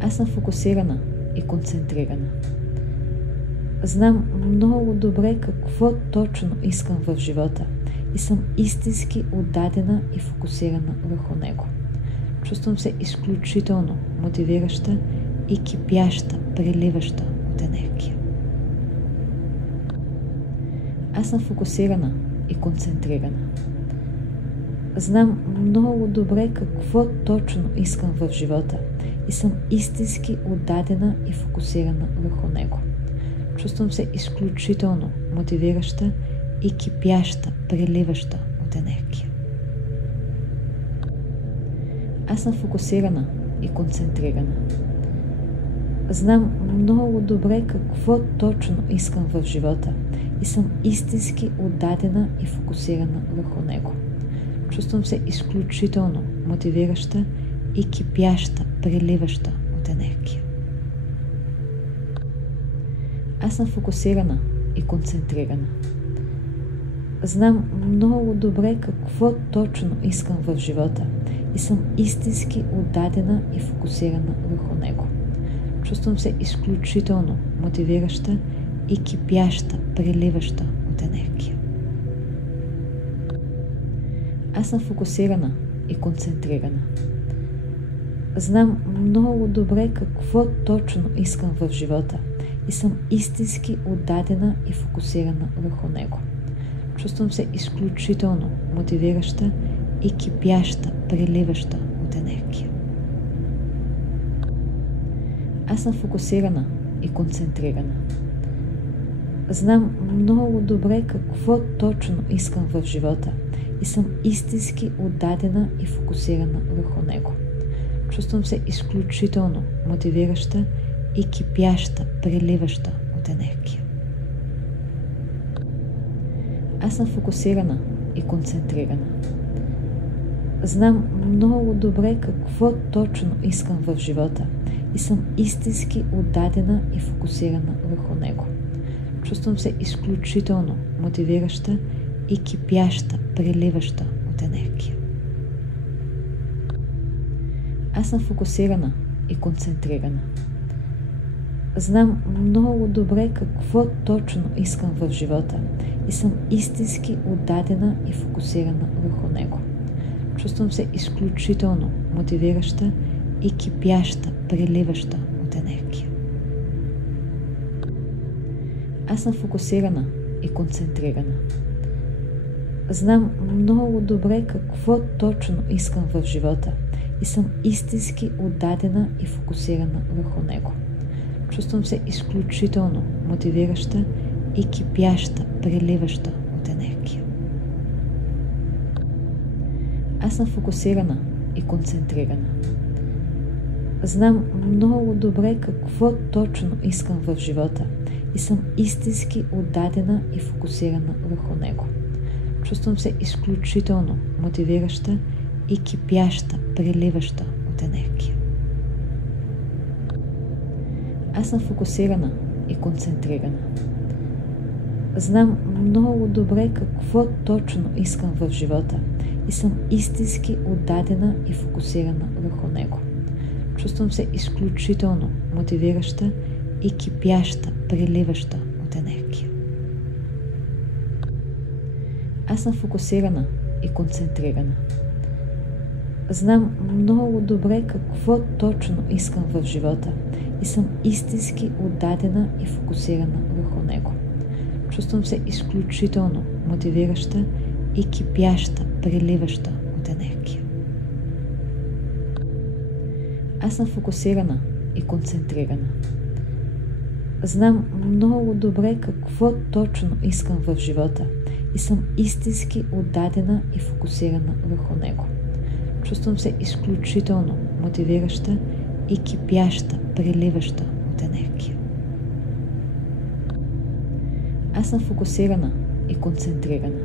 Аз съм фокусирана и концентрирана. Знам много добре какво точно искам в живота и съм истински отдадена и фокусирана върху него. Чувствам се изключително мотивираща и кипяща, преливаща от енергия. Аз съм фокусирана и концентрирана. Знам много добре какво точно искам в живота и съм истински отдадена и фокусирана върху него. Чувствам се изключително мотивираща и кипяща, преливаща от енергия. Аз съм фокусирана и концентрирана. Знам много добре какво точно искам в живота и съм истински отдадена и фокусирана върху него. Чувствам се изключително мотивираща и кипяща, преливаща от енергия. Аз съм фокусирана и концентрирана. Знам много добре какво точно искам в живота и съм истински отдадена и фокусирана върху него. Чувствам се изключително мотивираща и кипяща, преливаща от енергия. Аз съм фокусирана и концентрирана. Знам много добре какво точно искам в живота и съм истински отдадена и фокусирана върху него. Чувствам се изключително мотивираща и кипяща, преливаща от енергия. Аз съм фокусирана и концентрирана. Знам много добре какво точно искам в живота и съм истински отдадена и фокусирана върху него. Чувствам се изключително мотивираща и кипяща, преливаща от енергия. Аз съм фокусирана и концентрирана. Знам много добре какво точно искам в живота и съм истински отдадена и фокусирана върху него. Чувствам се изключително мотивираща и кипяща, преливаща от енергия. Аз съм фокусирана и концентрирана. Знам много добре какво точно искам в живота и съм истински отдадена и фокусирана върху него. Чувствам се изключително мотивираща и кипяща, преливаща от енергия. Аз съм фокусирана и концентрирана. Знам много добре какво точно искам в живота и съм истински отдадена и фокусирана върху него. Чувствам се изключително мотивираща и кипяща, преливаща от енергия. Аз съм фокусирана и концентрирана. Знам много добре какво точно искам в живота и съм истински отдадена и фокусирана върху него. Чувствам се изключително мотивираща и кипяща, преливаща от енергия. Аз съм фокусирана и концентрирана. Знам много добре какво точно искам в живота и съм истински отдадена и фокусирана върху него. Чувствам се изключително мотивираща и кипяща, преливаща от енергия. Аз съм фокусирана и концентрирана. Знам много добре какво точно искам в живота и съм истински отдадена и фокусирана върху него. Чувствам се изключително мотивираща и кипяща, преливаща от енергия. Аз съм фокусирана и концентрирана. Знам много добре какво точно искам в живота и съм истински отдадена и фокусирана върху него. Чувствам се изключително мотивираща и кипяща, преливаща от енергия. Аз съм фокусирана и концентрирана.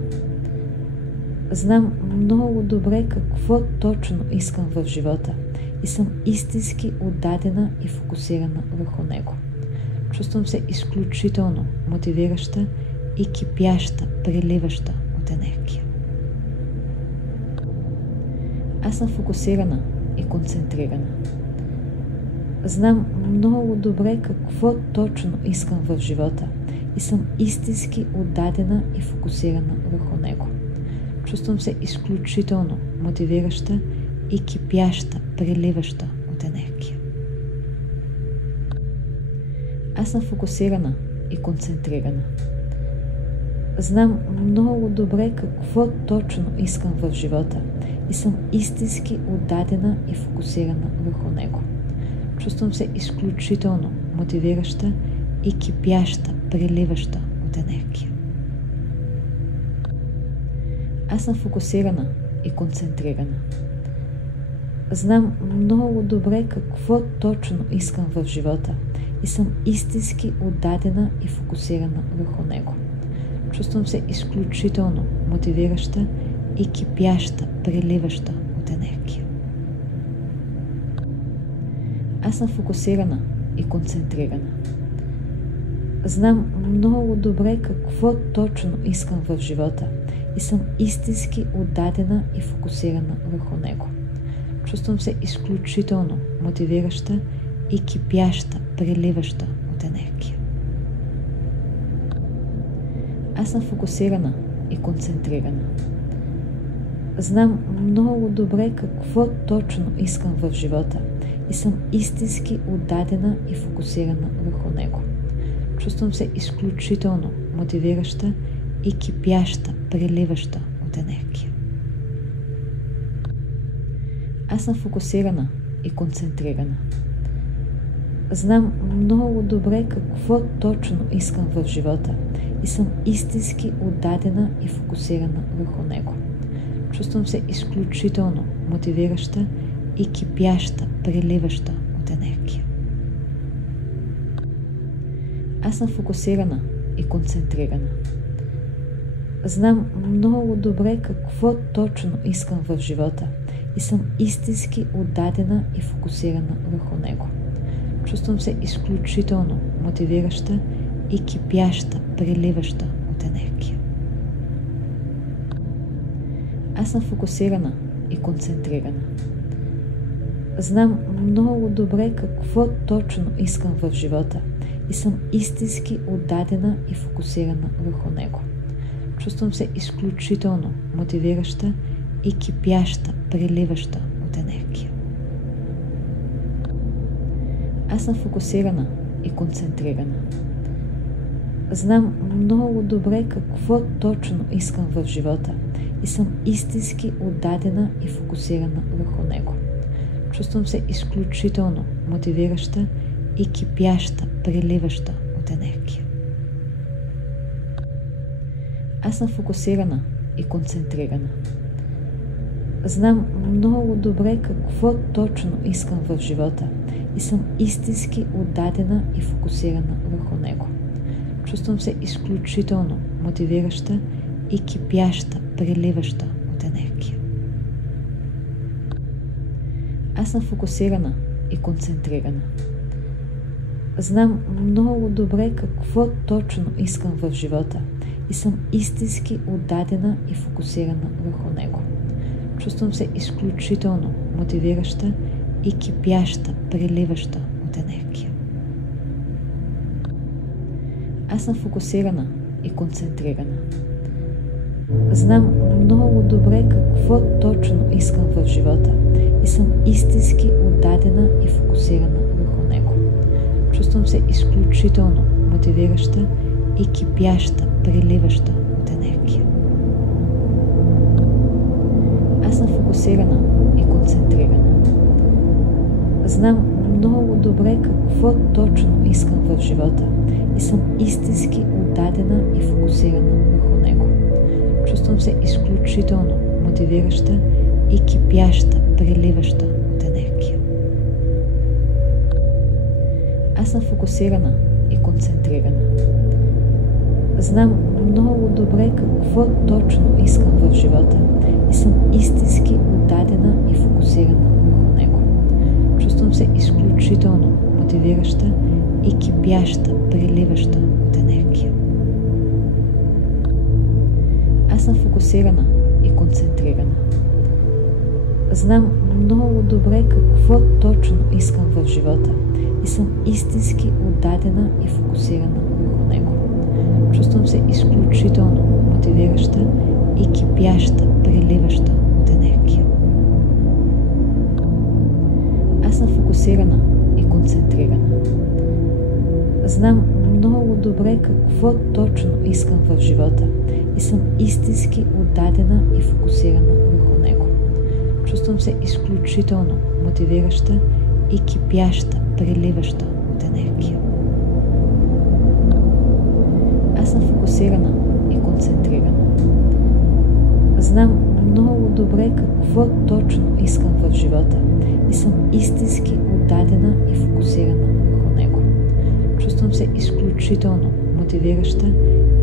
Знам много добре какво точно искам в живота и съм истински отдадена и фокусирана върху него. Чувствам се изключително мотивираща и кипяща, преливаща от енергия. Аз съм фокусирана и концентрирана. Знам много добре какво точно искам в живота и съм истински отдадена и фокусирана върху него. Чувствам се изключително мотивираща и кипяща, преливаща от енергия. Аз съм фокусирана и концентрирана. Знам много добре какво точно искам в живота и съм истински отдадена и фокусирана върху него. Чувствам се изключително мотивираща и кипяща, преливаща от енергия. Аз съм фокусирана и концентрирана. Знам много добре какво точно искам в живота и съм истински отдадена и фокусирана върху него. Чувствам се изключително мотивираща и кипяща, преливаща от енергия. Аз съм фокусирана и концентрирана. Знам много добре какво точно искам в живота и съм истински отдадена и фокусирана върху него. Чувствам се изключително мотивираща и кипяща, преливаща от енергия. Аз съм фокусирана и концентрирана. Знам много добре какво точно искам в живота и съм истински отдадена и фокусирана върху него. Чувствам се изключително мотивираща и кипяща, преливаща от енергия. Аз съм фокусирана и концентрирана. Знам много добре какво точно искам в живота и съм истински отдадена и фокусирана върху него. Чувствам се изключително мотивираща и кипяща, преливаща от енергия. Аз съм фокусирана и концентрирана. Знам много добре какво точно искам в живота и съм истински отдадена и фокусирана върху него. Чувствам се изключително мотивираща и кипяща, преливаща от енергия. Аз съм фокусирана и концентрирана. Знам много добре какво точно искам в живота и съм истински отдадена и фокусирана върху него. Чувствам се изключително мотивираща и кипяща, преливаща от енергия. Аз съм фокусирана и концентрирана. Знам много добре какво точно искам в живота и съм истински отдадена и фокусирана върху него. Чувствам се изключително мотивираща и кипяща, преливаща от енергия. Аз съм фокусирана и концентрирана. Знам много добре какво точно искам в живота и съм истински отдадена и фокусирана върху него. Чувствам се изключително мотивираща и кипяща, преливаща от енергия. Аз съм фокусирана и концентрирана. Знам много добре какво точно искам в живота и съм истински отдадена и фокусирана върху него. Чувствам се изключително мотивираща и кипяща, преливаща от енергия. Аз съм фокусирана и концентрирана. Знам много добре какво точно искам в живота и съм истински отдадена и фокусирана върху него. Чувствам се изключително мотивираща и кипяща, преливаща от енергия. Аз съм фокусирана и концентрирана. Знам много добре какво точно искам в живота и съм истински отдадена и фокусирана върху него. Чувствам се изключително мотивираща и кипяща, преливаща от енергия. Аз съм фокусирана и концентрирана. Знам много добре какво точно искам в живота и съм истински отдадена и фокусирана върху него. Чувствам се изключително мотивираща и кипяща, преливаща от енергия. Аз съм фокусирана и концентрирана. Знам много добре какво точно искам в живота и съм истински отдадена и фокусирана върху него. Чувствам се изключително мотивираща и кипяща, преливаща от енергия. Аз съм фокусирана и концентрирана. Знам много добре какво точно искам в живота и съм истински отдадена и фокусирана върху него. Чувствам се изключително мотивираща и кипяща, преливаща от енергия. Аз съм фокусирана и концентрирана. Знам много добре какво точно искам в живота и съм истински отдадена и фокусирана върху него. Чувствам се изключително мотивираща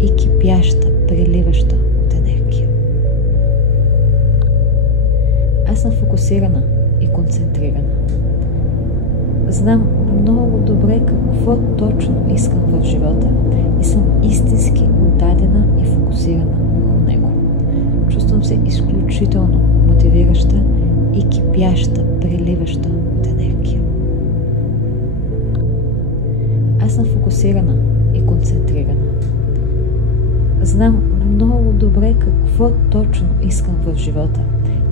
и кипяща, преливаща от енергия. Аз съм фокусирана и концентрирана. Знам много добре какво точно искам в живота и съм истински отдадена и фокусирана върху него. Чувствам се изключително мотивираща и кипяща, преливаща от енергия. Аз съм фокусирана и концентрирана. Знам много добре какво точно искам в живота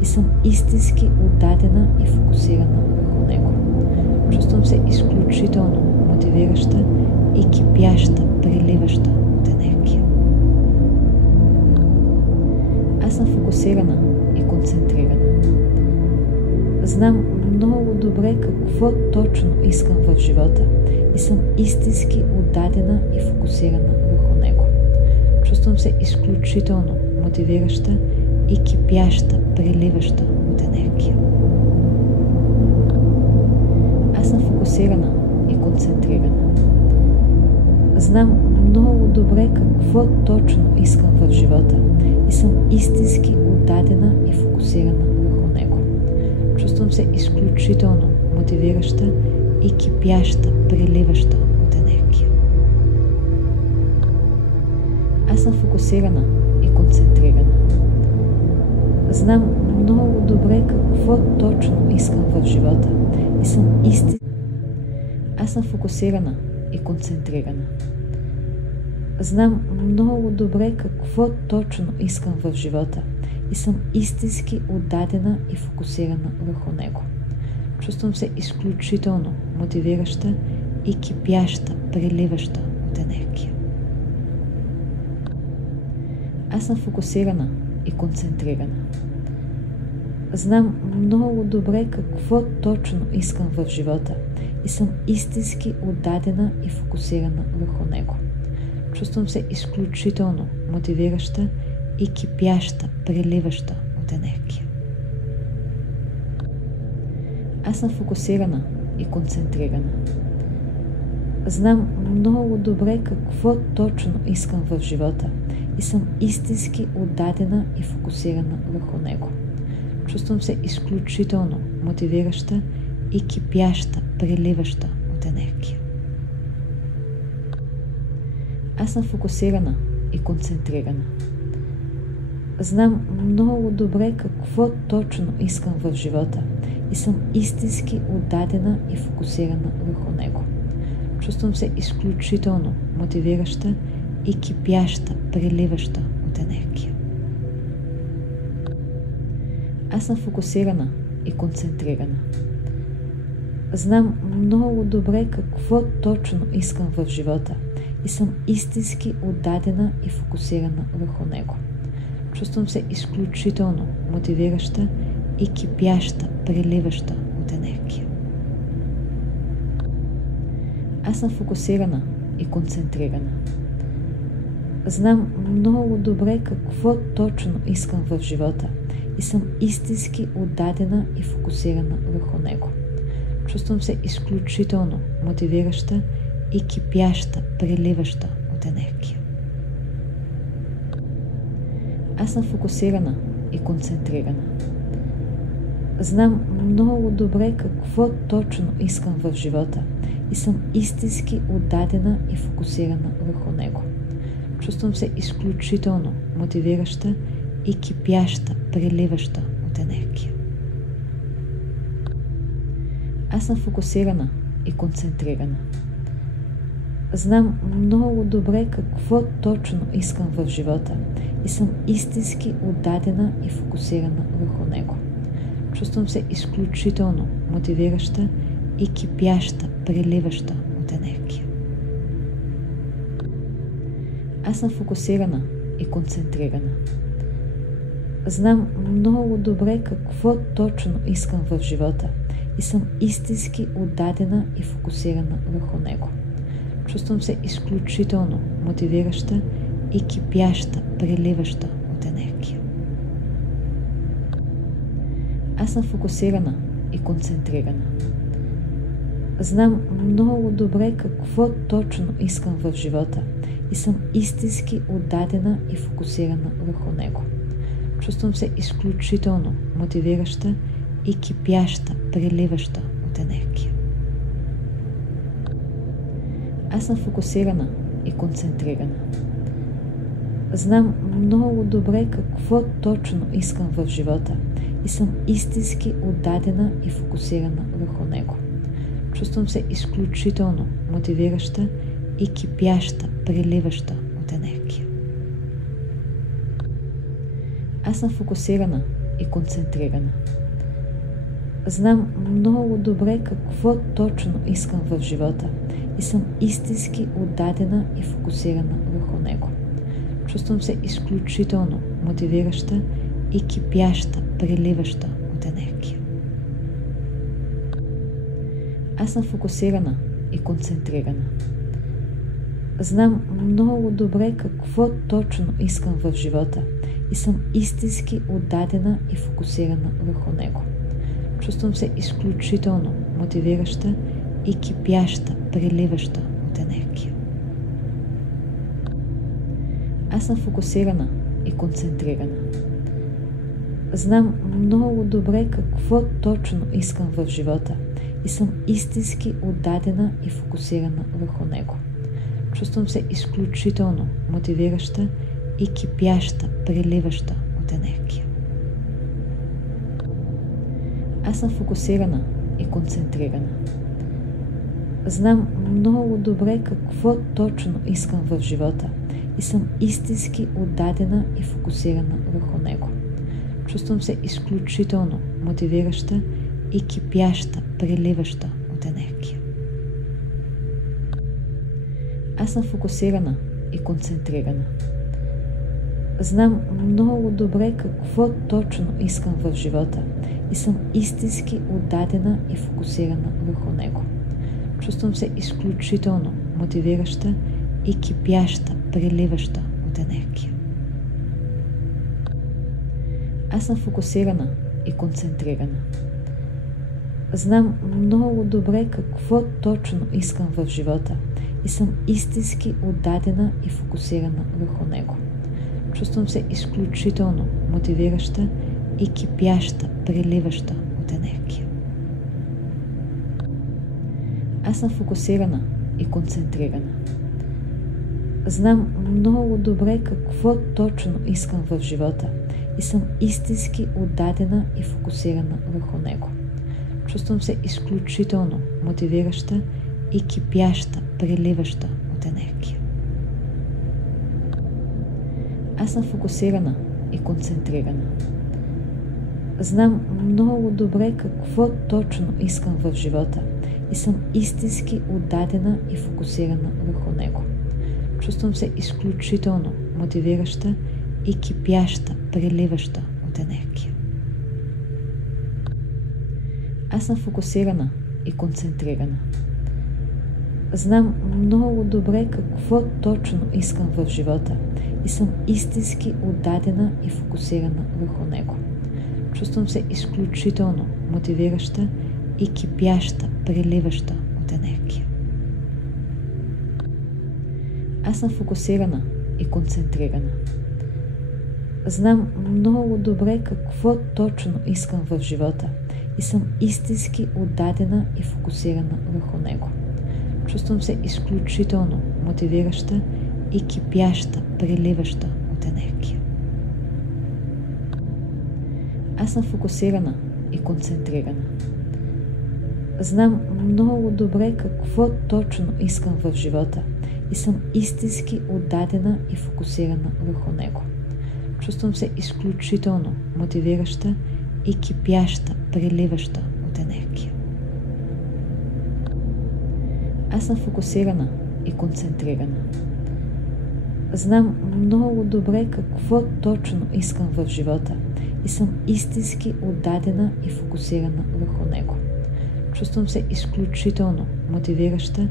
и съм истински отдадена и фокусирана върху него. Чувствам се изключително мотивираща и кипяща, преливаща от енергия. Аз съм фокусирана и концентрирана. Знам много добре какво точно искам в живота и съм истински отдадена и фокусирана върху него. Чувствам се изключително мотивираща и кипяща, преливаща от енергия. Аз съм фокусирана и концентрирана. Знам много добре какво точно искам в живота и съм истински отдадена и фокусирана върху него. Чувствам се изключително мотивираща и кипяща, преливаща от енергия. Аз съм фокусирана и концентрирана. Знам много добре какво точно искам в живота и съм истински. Аз съм фокусирана и концентрирана. Знам много добре какво точно искам в живота и съм истински отдадена и фокусирана върху него. Чувствам се изключително мотивираща и кипяща, преливаща от енергия. Аз съм фокусирана и концентрирана. Знам много добре какво точно искам в живота и съм истински отдадена и фокусирана върху него. Чувствам се изключително мотивираща и кипяща, преливаща от енергия. Аз съм фокусирана и концентрирана. Знам много добре какво точно искам в живота и съм истински отдадена и фокусирана върху него. Чувствам се изключително мотивираща и кипяща, преливаща от енергия. Аз съм фокусирана и концентрирана. Знам много добре какво точно искам в живота и съм истински отдадена и фокусирана върху него. Чувствам се изключително мотивираща и кипяща, преливаща от енергия. Аз съм фокусирана и концентрирана. Знам много добре какво точно искам в живота и съм истински отдадена и фокусирана върху него. Чувствам се изключително мотивираща и кипяща, преливаща от енергия. Аз съм фокусирана и концентрирана. Знам много добре какво точно искам в живота и съм истински отдадена и фокусирана върху него. Чувствам се изключително мотивираща и кипяща, преливаща от енергия. Аз съм фокусирана и концентрирана. Знам много добре какво точно искам в живота и съм истински отдадена и фокусирана върху него. Чувствам се изключително мотивираща и кипяща, преливаща от енергия. Аз съм фокусирана и концентрирана. Знам много добре какво точно искам в живота и съм истински отдадена и фокусирана върху него. Чувствам се изключително мотивираща и кипяща, преливаща от енергия. Аз съм фокусирана и концентрирана. Знам много добре какво точно искам в живота и съм истински отдадена и фокусирана върху него. Чувствам се изключително мотивираща и кипяща, преливаща от енергия. Аз съм фокусирана и концентрирана. Знам много добре какво точно искам в живота и съм истински отдадена и фокусирана върху него. Чувствам се изключително мотивираща и кипяща, преливаща от енергия. Аз съм фокусирана и концентрирана. Знам много добре какво точно искам в живота и съм истински отдадена и фокусирана върху него. Чувствам се изключително мотивираща и кипяща, преливаща от енергия. Аз съм фокусирана и концентрирана. Знам много добре какво точно искам в живота и съм истински отдадена и фокусирана върху него. Чувствам се изключително мотивираща и кипяща, преливаща от енергия. Аз съм фокусирана и концентрирана. Знам много добре какво точно искам в живота и съм истински отдадена и фокусирана върху него. Чувствам се изключително мотивираща и кипяща, преливаща от енергия. Аз съм фокусирана и концентрирана. Знам много добре какво точно искам в живота и съм истински отдадена и фокусирана върху него. Чувствам се изключително мотивираща и кипяща, преливаща от енергия. Аз съм фокусирана и концентрирана. Знам много добре какво точно искам в живота и съм истински отдадена и фокусирана върху него. Чувствам се изключително мотивираща и кипяща, преливаща от енергия. Аз съм фокусирана и концентрирана. Знам много добре какво точно искам в живота и съм истински отдадена и фокусирана върху него. Чувствам се изключително мотивираща и кипяща, преливаща от енергия. Аз съм фокусирана и концентрирана. Знам много добре какво точно искам в живота и съм истински отдадена и фокусирана върху него. Чувствам се изключително мотивираща и кипяща, преливаща от енергия. Аз съм фокусирана и концентрирана. Знам много добре какво точно искам в живота и съм истински отдадена и фокусирана върху него. Чувствам се изключително мотивираща и кипяща, преливаща от енергия. Аз съм фокусирана и концентрирана. Знам много добре какво точно искам в живота и съм истински отдадена и фокусирана върху него. Чувствам се изключително мотивираща и кипяща, преливаща от енергия. Аз съм фокусирана и концентрирана. Знам много добре какво точно искам в живота и съм истински отдадена и фокусирана върху него. Чувствам се изключително мотивираща и кипяща, преливаща от енергия. Аз съм фокусирана и концентрирана. Знам много добре какво точно искам в живота и съм истински отдадена и фокусирана върху него. Чувствам се изключително мотивираща и кипяща, преливаща от енергия. Аз съм фокусирана и концентрирана. Знам много добре какво точно искам в живота и съм истински отдадена и фокусирана върху него. Чувствам се изключително мотивираща и кипяща, преливаща от енергия. Аз съм фокусирана и концентрирана. Знам много добре какво точно искам в живота и съм истински отдадена и фокусирана върху него. Чувствам се изключително мотивираща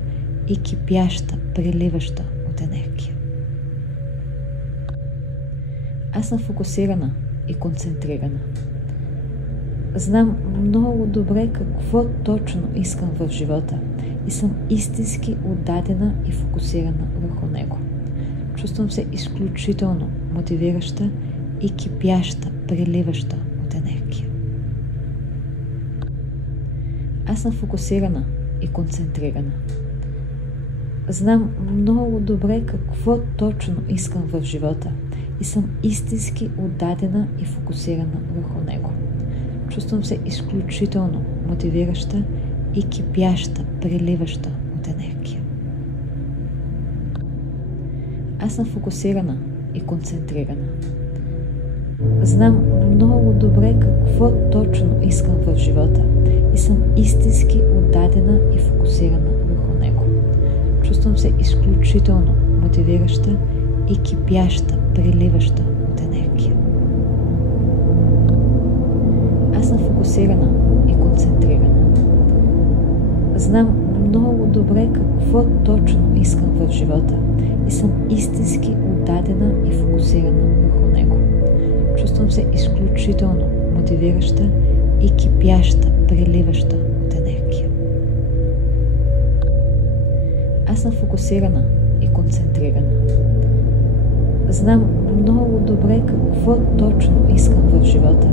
и кипяща, преливаща от енергия. Аз съм фокусирана и концентрирана. Знам много добре какво точно искам в живота и съм истински отдадена и фокусирана върху него. Чувствам се изключително мотивираща и кипяща, преливаща от енергия. Аз съм фокусирана и концентрирана. Знам много добре какво точно искам в живота и съм истински отдадена и фокусирана върху него. Чувствам се изключително мотивираща и кипяща, преливаща от енергия. Аз съм фокусирана и концентрирана. Знам много добре какво точно искам в живота и съм истински отдадена и фокусирана върху него. Чувствам се изключително мотивираща и кипяща, преливаща от енергия. Аз съм фокусирана и концентрирана. Знам много добре какво точно искам в живота и съм истински отдадена и фокусирана върху него. Чувствам се изключително мотивираща и кипяща, преливаща от енергия. Аз съм фокусирана и концентрирана. Знам много добре какво точно искам в живота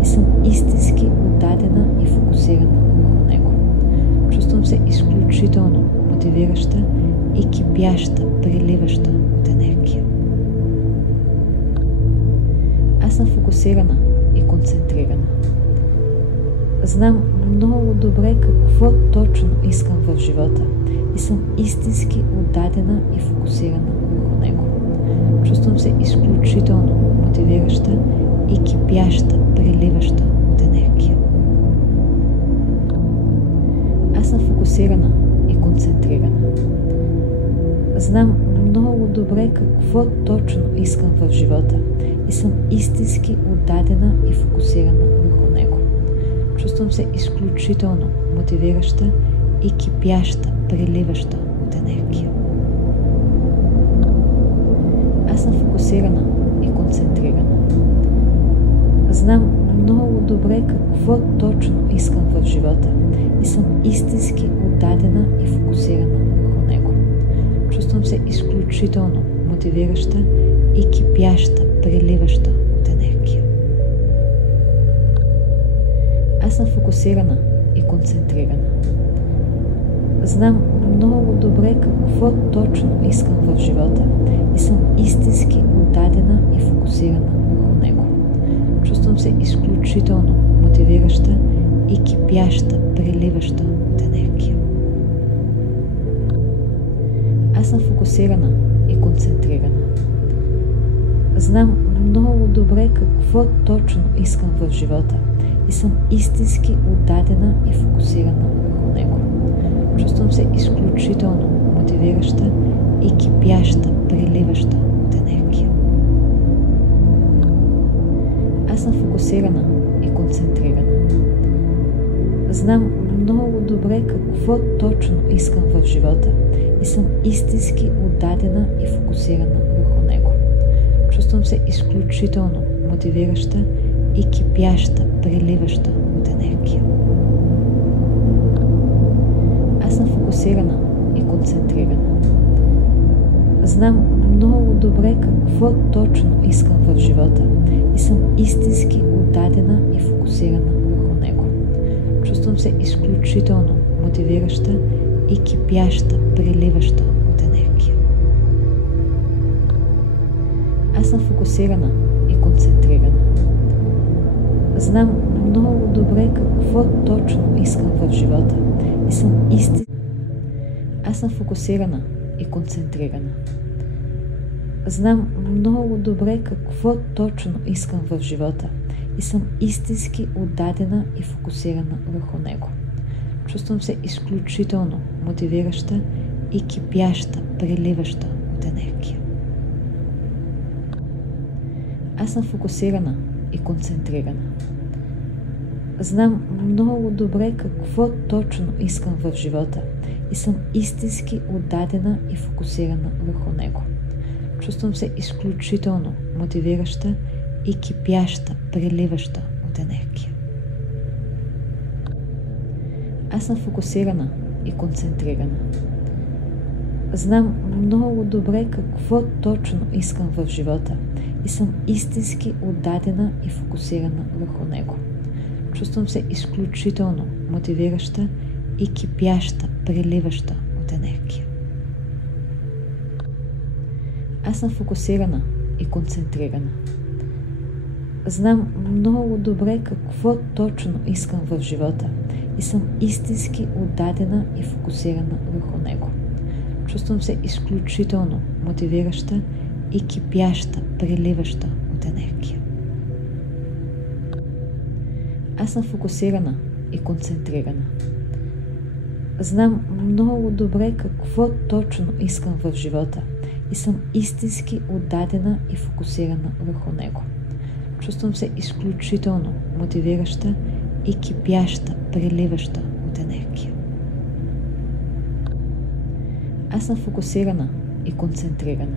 и съм истински отдадена и фокусирана върху него. Чувствам се изключително мотивираща и кипяща, преливаща от енергия. Аз съм фокусирана и концентрирана. Знам много добре какво точно искам в живота и съм истински отдадена и фокусирана върху него. Чувствам се изключително мотивираща и кипяща, преливаща от енергия. Аз съм фокусирана и концентрирана. Знам много добре какво точно искам в живота и съм истински отдадена и фокусирана върху него. Чувствам се изключително мотивираща и кипяща, преливаща от енергия. Аз съм фокусирана и концентрирана. Знам много добре какво точно искам в живота и съм истински отдадена и фокусирана върху него. Чувствам се изключително мотивираща и кипяща, преливаща от енергия. Аз съм фокусирана и концентрирана. Знам много добре какво точно искам в живота и съм истински отдадена и фокусирана върху него. Чувствам се изключително мотивираща и кипяща, преливаща от енергия. Аз съм фокусирана и концентрирана. Знам много добре какво точно искам в живота и съм истински отдадена и фокусирана върху него. Чувствам се изключително мотивираща и кипяща, преливаща от енергия. Аз съм фокусирана и концентрирана. Знам много добре какво точно искам в живота и съм истински отдадена и фокусирана върху него. Чувствам се изключително мотивираща и кипяща, преливаща от енергия. Аз съм фокусирана и концентрирана. Знам много добре какво точно искам в живота и съм истински отдадена и фокусирана върху него. Чувствам се изключително мотивираща и кипяща, преливаща от енергия. Аз съм фокусирана и концентрирана. Знам много добре какво точно искам в живота и съм Аз съм фокусирана и концентрирана. Знам много добре какво точно искам в живота и съм истински отдадена и фокусирана върху него. Чувствам се изключително мотивираща и кипяща, преливаща от енергия. Аз съм фокусирана и концентрирана. Знам много добре какво точно искам в живота и съм истински отдадена и фокусирана върху него. Чувствам се изключително мотивираща и кипяща, преливаща от енергия. Аз съм фокусирана и концентрирана. Знам много добре какво точно искам в живота и съм истински отдадена и фокусирана върху него. Чувствам се изключително мотивираща и кипяща, преливаща от енергия. Аз съм фокусирана и концентрирана. Знам много добре какво точно искам в живота и съм истински отдадена и фокусирана върху него. Чувствам се изключително мотивираща и кипяща, преливаща от енергия. Аз съм фокусирана и концентрирана. Знам много добре какво точно искам в живота и съм истински отдадена и фокусирана върху него. Чувствам се изключително мотивираща и кипяща, преливаща от енергия. Аз съм фокусирана и концентрирана.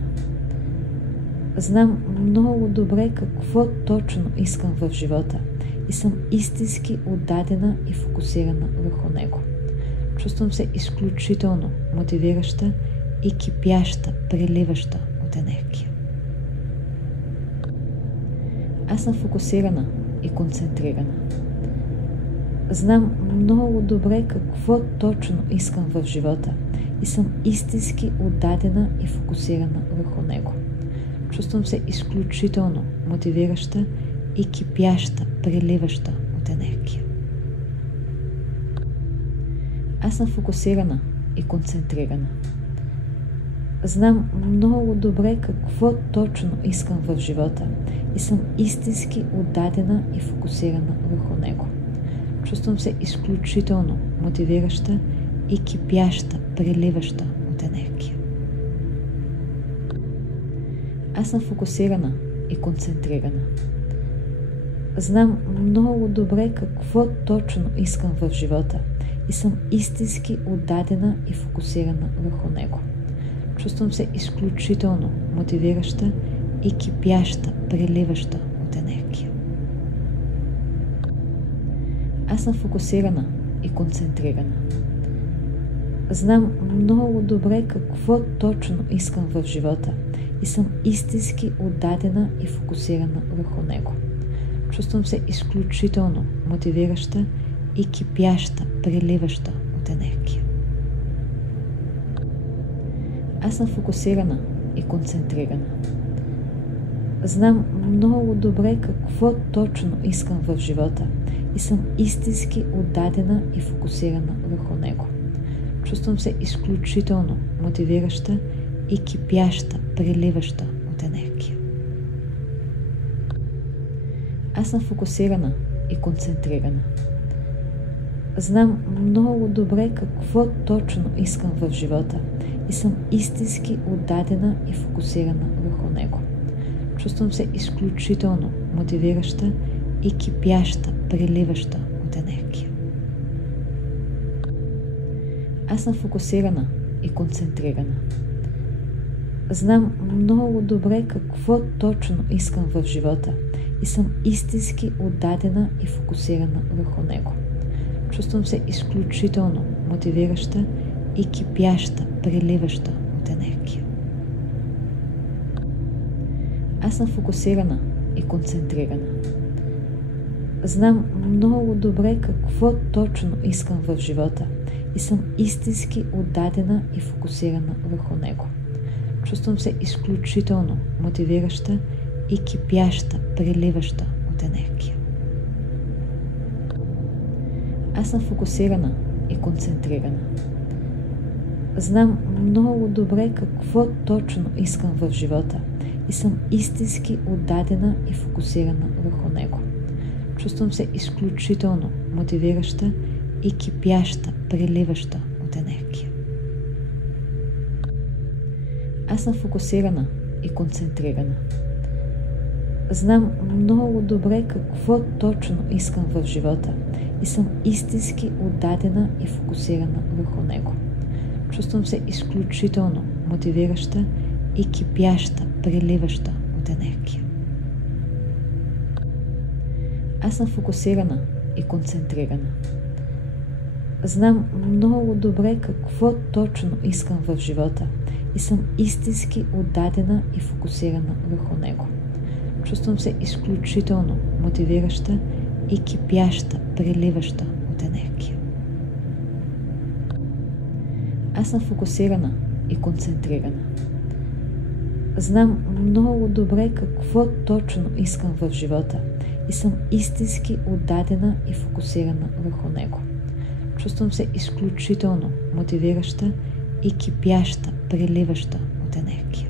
Знам много добре какво точно искам в живота и съм истински отдадена и фокусирана върху него. Чувствам се изключително мотивираща и кипяща, преливаща от енергия. Аз съм фокусирана и концентрирана. Знам много добре какво точно искам в живота и съм истински отдадена и фокусирана върху него. Чувствам се изключително мотивираща и кипяща, преливаща от енергия. Аз съм фокусирана и концентрирана. Знам много добре какво точно искам в живота и съм истински отдадена и фокусирана върху него. Чувствам се изключително мотивираща и кипяща, преливаща от енергия. Аз съм фокусирана и концентрирана. Знам много добре какво точно искам в живота и съм истински отдадена и фокусирана върху него. Чувствам се изключително мотивираща и кипяща, преливаща от енергия. Аз съм фокусирана и концентрирана. Знам много добре какво точно искам в живота и съм истински отдадена и фокусирана върху него. Чувствам се изключително мотивираща и кипяща, преливаща от енергия. Аз съм фокусирана и концентрирана. Знам много добре какво точно искам в живота и съм истински отдадена и фокусирана върху него. Чувствам се изключително мотивираща и кипяща, преливаща от енергия. Аз съм фокусирана и концентрирана. Знам много добре какво точно искам в живота и съм истински отдадена и фокусирана върху него. Чувствам се изключително мотивираща и кипяща, преливаща от енергия. Аз съм фокусирана и концентрирана. Знам много добре какво точно искам в живота и съм истински отдадена и фокусирана върху него. Чувствам се изключително мотивираща и кипяща, преливаща от енергия. Аз съм фокусирана и концентрирана. Знам много добре какво точно искам в живота и съм истински отдадена и фокусирана върху него. Чувствам се изключително мотивираща и кипяща, преливаща от енергия. Аз съм фокусирана и и концентрирана. Знам много добре какво точно искам в живота и съм истински отдадена и фокусирана върху него. Чувствам се изключително мотивираща и кипяща, преливаща от енергия. Аз съм фокусирана и концентрирана. Знам много добре какво точно искам в живота и съм истински отдадена и фокусирана върху него. Чувствам се изключително мотивираща и кипяща, преливаща от енергия. Аз съм фокусирана и концентрирана. Знам много добре какво точно искам в живота и съм истински отдадена и фокусирана върху него. Чувствам се изключително мотивираща и кипяща, преливаща от енергия. Аз съм фокусирана и концентрирана. Знам много добре какво точно искам в живота и съм истински отдадена и фокусирана върху него. Чувствам се изключително мотивираща и кипяща, преливаща от енергия.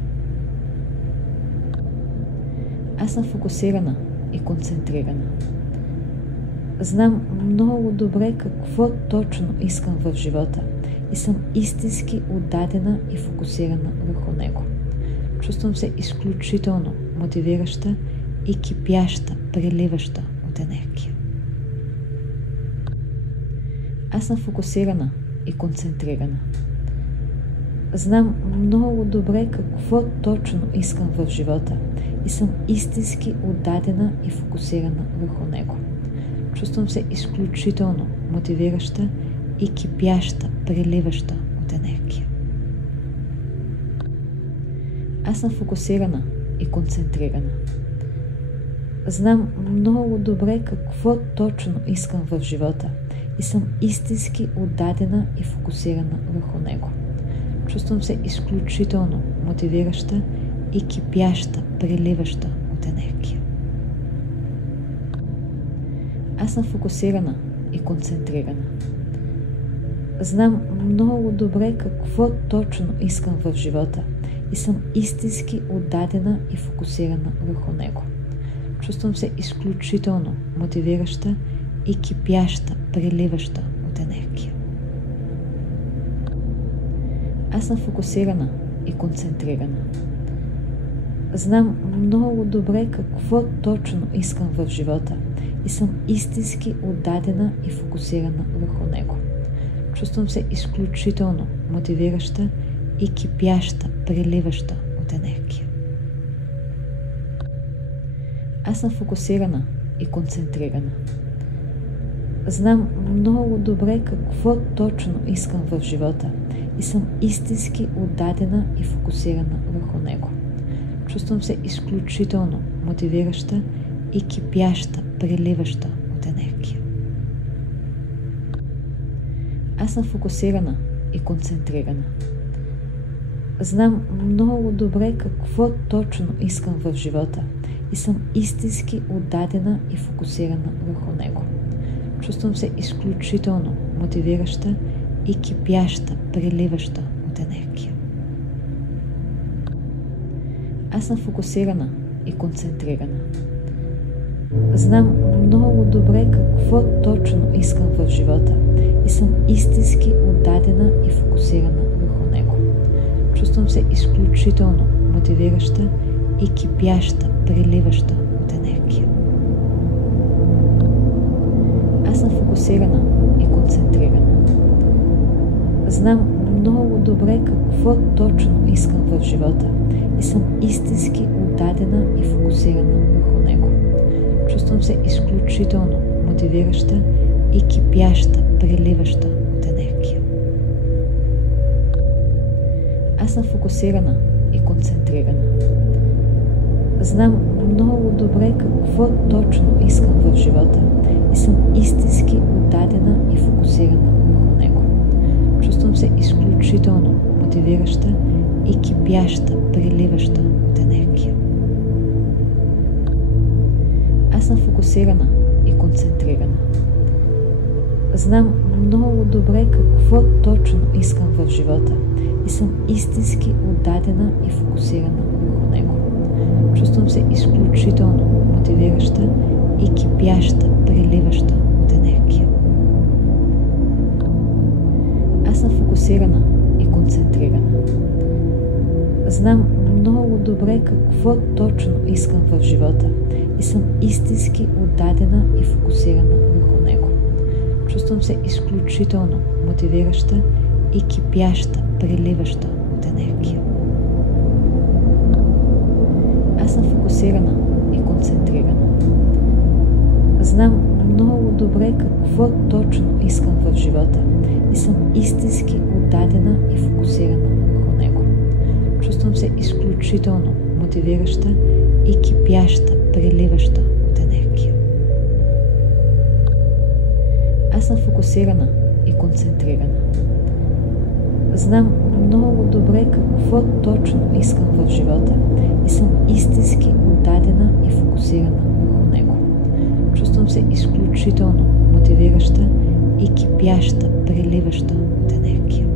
Аз съм фокусирана и концентрирана. Знам много добре какво точно искам в живота и съм истински отдадена и фокусирана върху него. Чувствам се изключително мотивираща и кипяща, преливаща от енергия. Аз съм фокусирана и концентрирана. Знам много добре какво точно искам в живота и съм истински отдадена и фокусирана върху него. Чувствам се изключително мотивираща и кипяща, преливаща от енергия. Аз съм фокусирана и концентрирана. Знам много добре какво точно искам в живота и съм истински отдадена и фокусирана върху него. Чувствам се изключително мотивираща и кипяща, преливаща от енергия. Аз съм фокусирана и концентрирана. Знам много добре какво точно искам в живота и съм истински отдадена и фокусирана върху него. Чувствам се изключително мотивираща и кипяща, преливаща от енергия. Аз съм фокусирана и концентрирана. Знам много добре какво точно искам в живота и съм истински отдадена и фокусирана върху него. Чувствам се изключително мотивираща и кипяща, преливаща от енергия. Аз съм фокусирана и концентрирана. Знам много добре какво точно искам в живота и съм истински отдадена и фокусирана върху него. Чувствам се изключително мотивираща и кипяща, преливаща от енергия. Аз съм фокусирана и концентрирана. Знам много добре какво точно искам в живота и съм истински отдадена и фокусирана върху него. Чувствам се изключително мотивираща и кипяща, преливаща от енергия. Аз съм фокусирана и концентрирана. Знам много добре какво точно искам в живота и съм истински отдадена и фокусирана върху него. Чувствам се изключително мотивираща и кипяща, преливаща от енергия. Аз съм фокусирана и концентрирана. Знам много добре какво точно искам в живота и съм истински отдадена и фокусирана върху него. Чувствам се изключително мотивираща и кипяща, преливаща от енергия. Аз съм фокусирана и концентрирана. Знам много добре какво точно искам в живота и съм истински отдадена и фокусирана върху него. Чувствам се изключително мотивираща и кипяща, преливаща от енергия. Аз съм фокусирана и концентрирана. Знам много добре какво точно искам в живота и съм истински отдадена и фокусирана върху него. Чувствам се изключително мотивираща и кипяща, преливаща от енергия. Аз съм фокусирана и концентрирана. Знам много добре какво точно искам в живота и съм истински отдадена и фокусирана върху него. Чувствам се изключително мотивираща и кипяща, преливаща от енергия. Аз съм фокусирана и концентрирана. Знам много добре какво точно искам в живота и съм истински отдадена и фокусирана върху него. Чувствам се изключително мотивираща и кипяща, преливаща от енергия. Аз съм фокусирана и концентрирана. Знам много добре какво точно искам в живота и съм истински отдадена и фокусирана върху него. Чувствам се изключително мотивираща и кипяща, преливаща от енергия.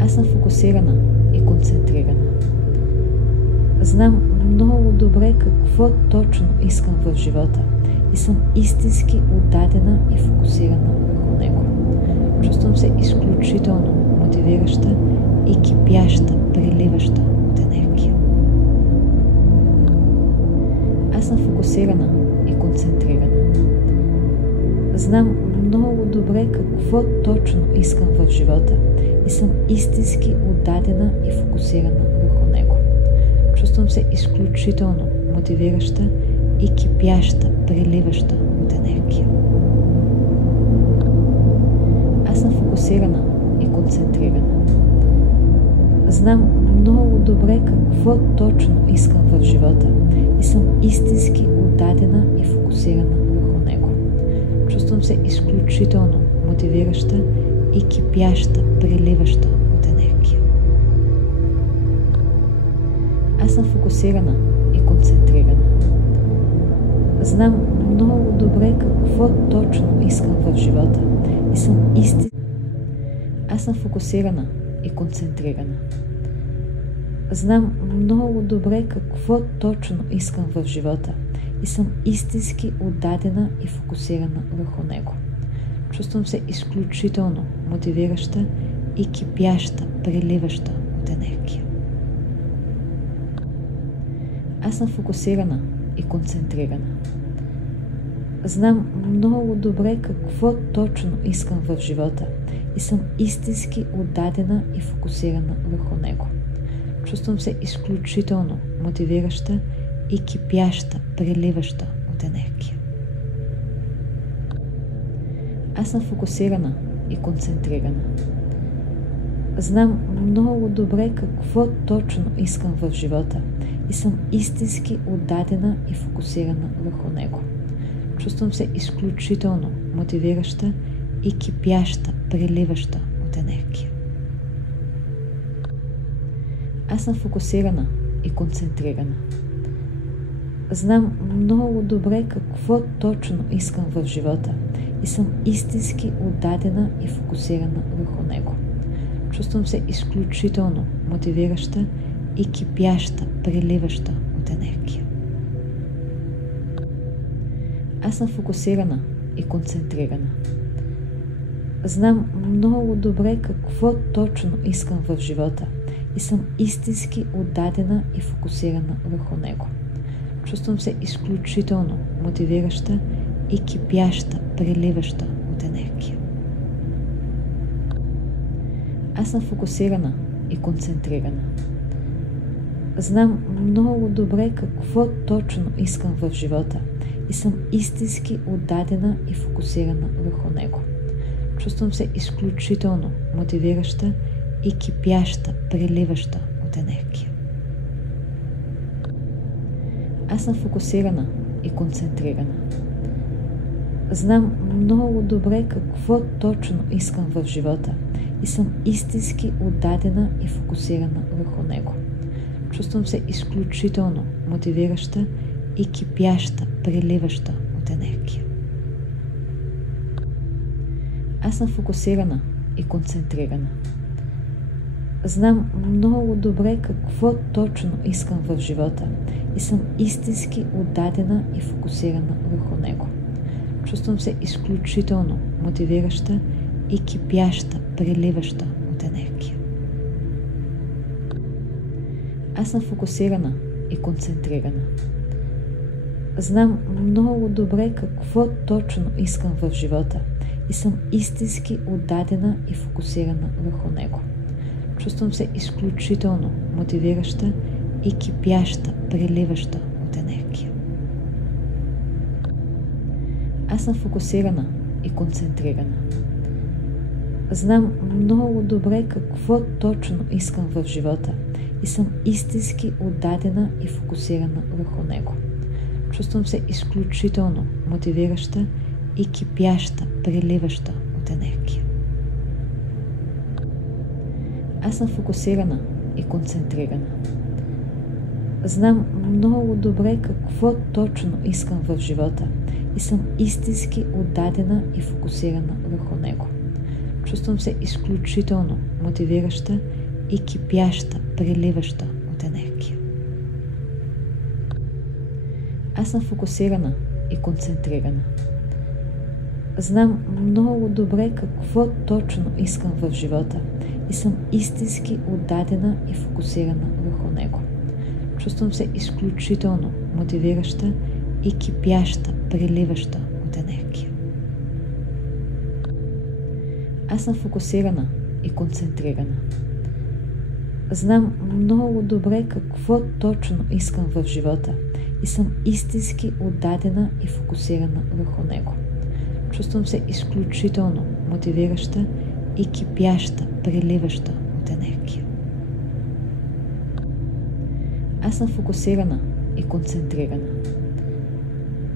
Аз съм фокусирана и концентрирана. Знам много добре какво точно искам в живота и съм истински отдадена и фокусирана върху него. Чувствам се изключително мотивираща и кипяща, преливаща от енергия. Аз съм фокусирана и концентрирана. Знам много добре какво точно искам в живота и съм истински отдадена и фокусирана върху него. Чувствам се изключително мотивираща и кипяща, преливаща от енергия. Аз съм фокусирана и концентрирана. Знам много добре какво точно искам в живота и съм истински отдадена и фокусирана върху него. Чувствам се изключително мотивираща и кипяща, преливаща от енергия. Аз съм фокусирана и концентрирана. Знам много добре какво точно искам в живота и съм истински. Аз съм фокусирана и концентрирана. Знам много добре какво точно искам в живота и съм истински отдадена и фокусирана върху него. Чувствам се изключително мотивираща и кипяща, преливаща от енергия. Аз съм фокусирана и концентрирана. Знам много добре какво точно искам в живота и съм истински отдадена и фокусирана върху него. Чувствам се изключително мотивираща и кипяща, преливаща от енергия. Аз съм фокусирана и концентрирана. Знам много добре какво точно искам в живота и съм истински отдадена и фокусирана върху него. Чувствам се изключително мотивираща и кипяща, преливаща от енергия. Аз съм фокусирана и концентрирана. Знам много добре какво точно искам в живота и съм истински отдадена и фокусирана върху него. Чувствам се изключително мотивираща и кипяща, преливаща от енергия. Аз съм фокусирана и концентрирана. Знам много добре какво точно искам в живота и съм истински отдадена и фокусирана върху него. Чувствам се изключително мотивираща и кипяща, преливаща от енергия. Аз съм фокусирана и концентрирана. Знам много добре какво точно искам в живота и съм истински отдадена и фокусирана върху него. Чувствам се изключително мотивираща и кипяща, преливаща от енергия. Аз съм фокусирана и концентрирана. Знам много добре какво точно искам в живота и съм истински отдадена и фокусирана върху него. Чувствам се изключително мотивираща и кипяща, преливаща от енергия. Аз съм фокусирана и концентрирана. Знам много добре какво точно искам в живота и съм истински отдадена и фокусирана върху него. Чувствам се изключително мотивираща и кипяща, преливаща от енергия. Аз съм фокусирана и концентрирана. Знам много добре какво точно искам в живота и съм истински отдадена и фокусирана върху него. Чувствам се изключително мотивираща и кипяща, преливаща от енергия. Аз съм фокусирана и концентрирана. Знам много добре какво точно искам в живота и съм истински отдадена и фокусирана върху него. Чувствам се изключително мотивираща и кипяща, преливаща от енергия. Аз съм фокусирана и концентрирана. Знам много добре какво точно искам в живота и съм истински отдадена и фокусирана върху него. Чувствам се изключително мотивираща и кипяща, преливаща от енергия. Аз съм фокусирана и концентрирана. Знам много добре какво точно искам в живота и съм истински отдадена и фокусирана върху него. Чувствам се изключително мотивираща и кипяща, преливаща от енергия. Аз съм фокусирана и концентрирана. Знам много добре какво точно искам в живота и съм истински отдадена и фокусирана върху него. Чувствам се изключително мотивираща и кипяща, преливаща от енергия. Аз съм фокусирана и концентрирана.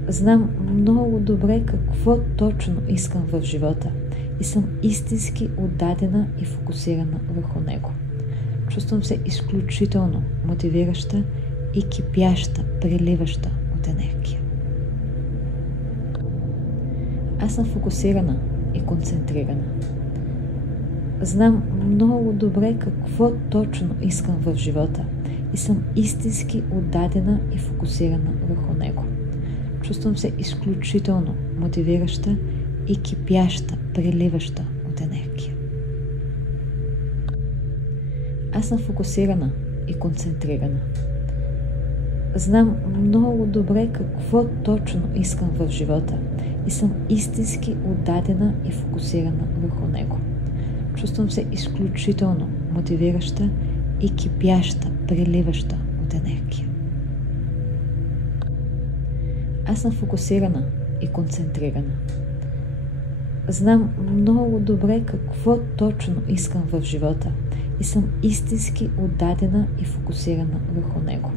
Знам много добре какво точно искам в живота и съм истински отдадена и фокусирана върху него. Чувствам се изключително мотивираща и кипяща, преливаща от енергия. Аз съм фокусирана и концентрирана. Знам много добре какво точно искам в живота и съм истински отдадена и фокусирана върху него. Чувствам се изключително мотивираща и кипяща, преливаща от енергия. Аз съм фокусирана и концентрирана. Знам много добре какво точно искам в живота и съм истински отдадена и фокусирана върху него. Чувствам се изключително мотивираща и кипяща, преливаща от енергия. Аз съм фокусирана и концентрирана. Знам много добре какво точно искам в живота и съм истински отдадена и фокусирана върху него.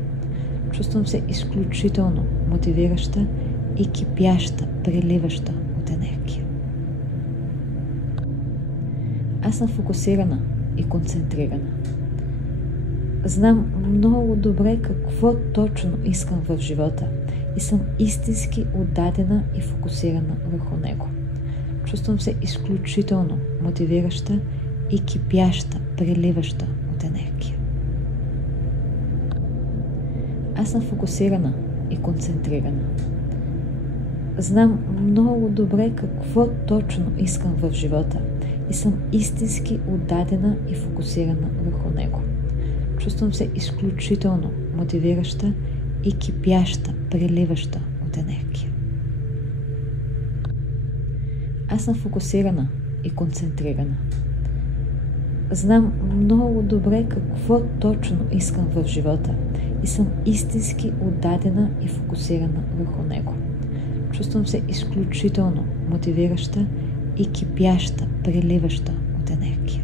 Чувствам се изключително мотивираща и кипяща, преливаща от енергия. Аз съм фокусирана и концентрирана. Знам много добре какво точно искам в живота и съм истински отдадена и фокусирана върху него. Чувствам се изключително мотивираща и кипяща, преливаща от енергия. Аз съм фокусирана и концентрирана. Знам много добре какво точно искам в живота и съм истински отдадена и фокусирана върху него. Чувствам се изключително мотивираща и кипяща, преливаща от енергия. Аз съм фокусирана и концентрирана. Знам много добре какво точно искам в живота и съм истински отдадена и фокусирана върху него. Чувствам се изключително мотивираща и кипяща, преливаща от енергия.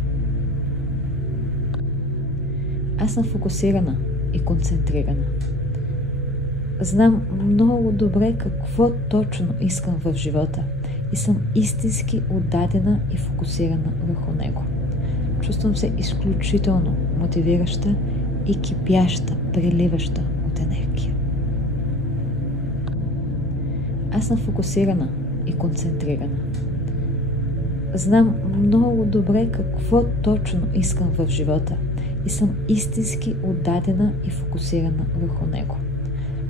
Аз съм фокусирана и концентрирана. Знам много добре какво точно искам в живота и съм истински отдадена и фокусирана върху него. Чувствам се изключително мотивираща и кипяща, преливаща от енергия. Аз съм фокусирана и концентрирана. Знам много добре какво точно искам в живота и съм истински отдадена и фокусирана върху него.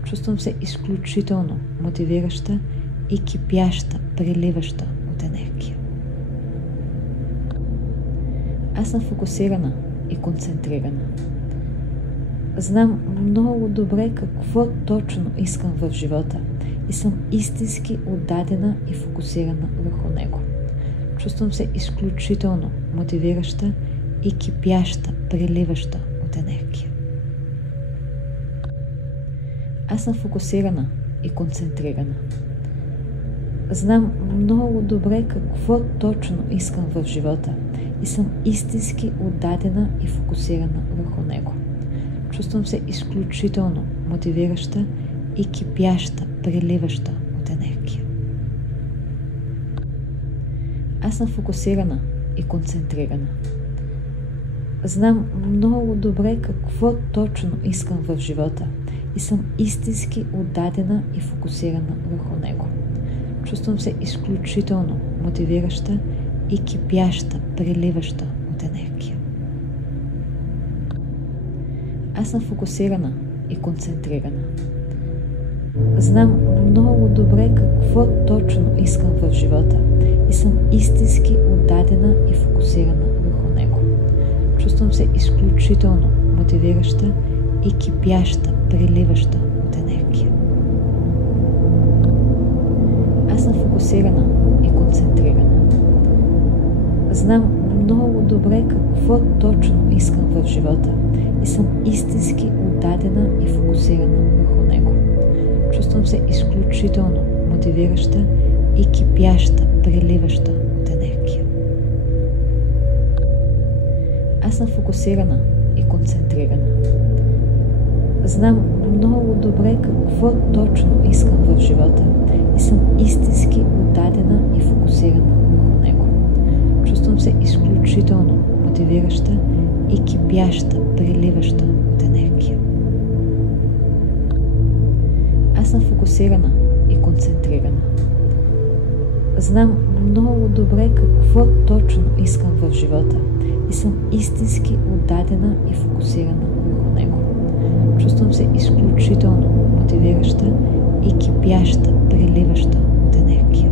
Чувствам се изключително мотивираща и кипяща, преливаща от енергия. Аз съм фокусирана и концентрирана. Знам много добре какво точно искам в живота и съм истински отдадена и фокусирана върху него. Чувствам се изключително мотивираща и кипяща, преливаща от енергия. Аз съм фокусирана и концентрирана. Знам много добре какво точно искам в живота и съм истински отдадена и фокусирана върху него. Чувствам се изключително мотивираща и кипяща, преливаща от енергия. Аз съм фокусирана и концентрирана. Знам много добре какво точно искам в живота и съм истински отдадена и фокусирана върху него. Чувствам се изключително мотивираща и кипяща, преливаща от енергия. Аз съм фокусирана и концентрирана. Знам много добре какво точно искам в живота и съм истински отдадена и фокусирана върху него. Чувствам се изключително мотивираща и кипяща, преливаща от енергия. Аз съм фокусирана и концентрирана. Знам много добре какво точно искам в живота и съм истински отдадена и фокусирана върху него. Чувствам се изключително мотивираща и кипяща, преливаща от енергия. Аз съм фокусирана и концентрирана. Знам много добре какво точно искам в живота и съм истински отдадена и фокусирана върху него. Чувствам се изключително мотивираща и кипяща, преливаща от енергия. Аз съм фокусирана и концентрирана. Знам много добре какво точно искам в живота и съм истински отдадена и фокусирана върху него. Чувствам се изключително мотивираща и кипяща, преливаща от енергия.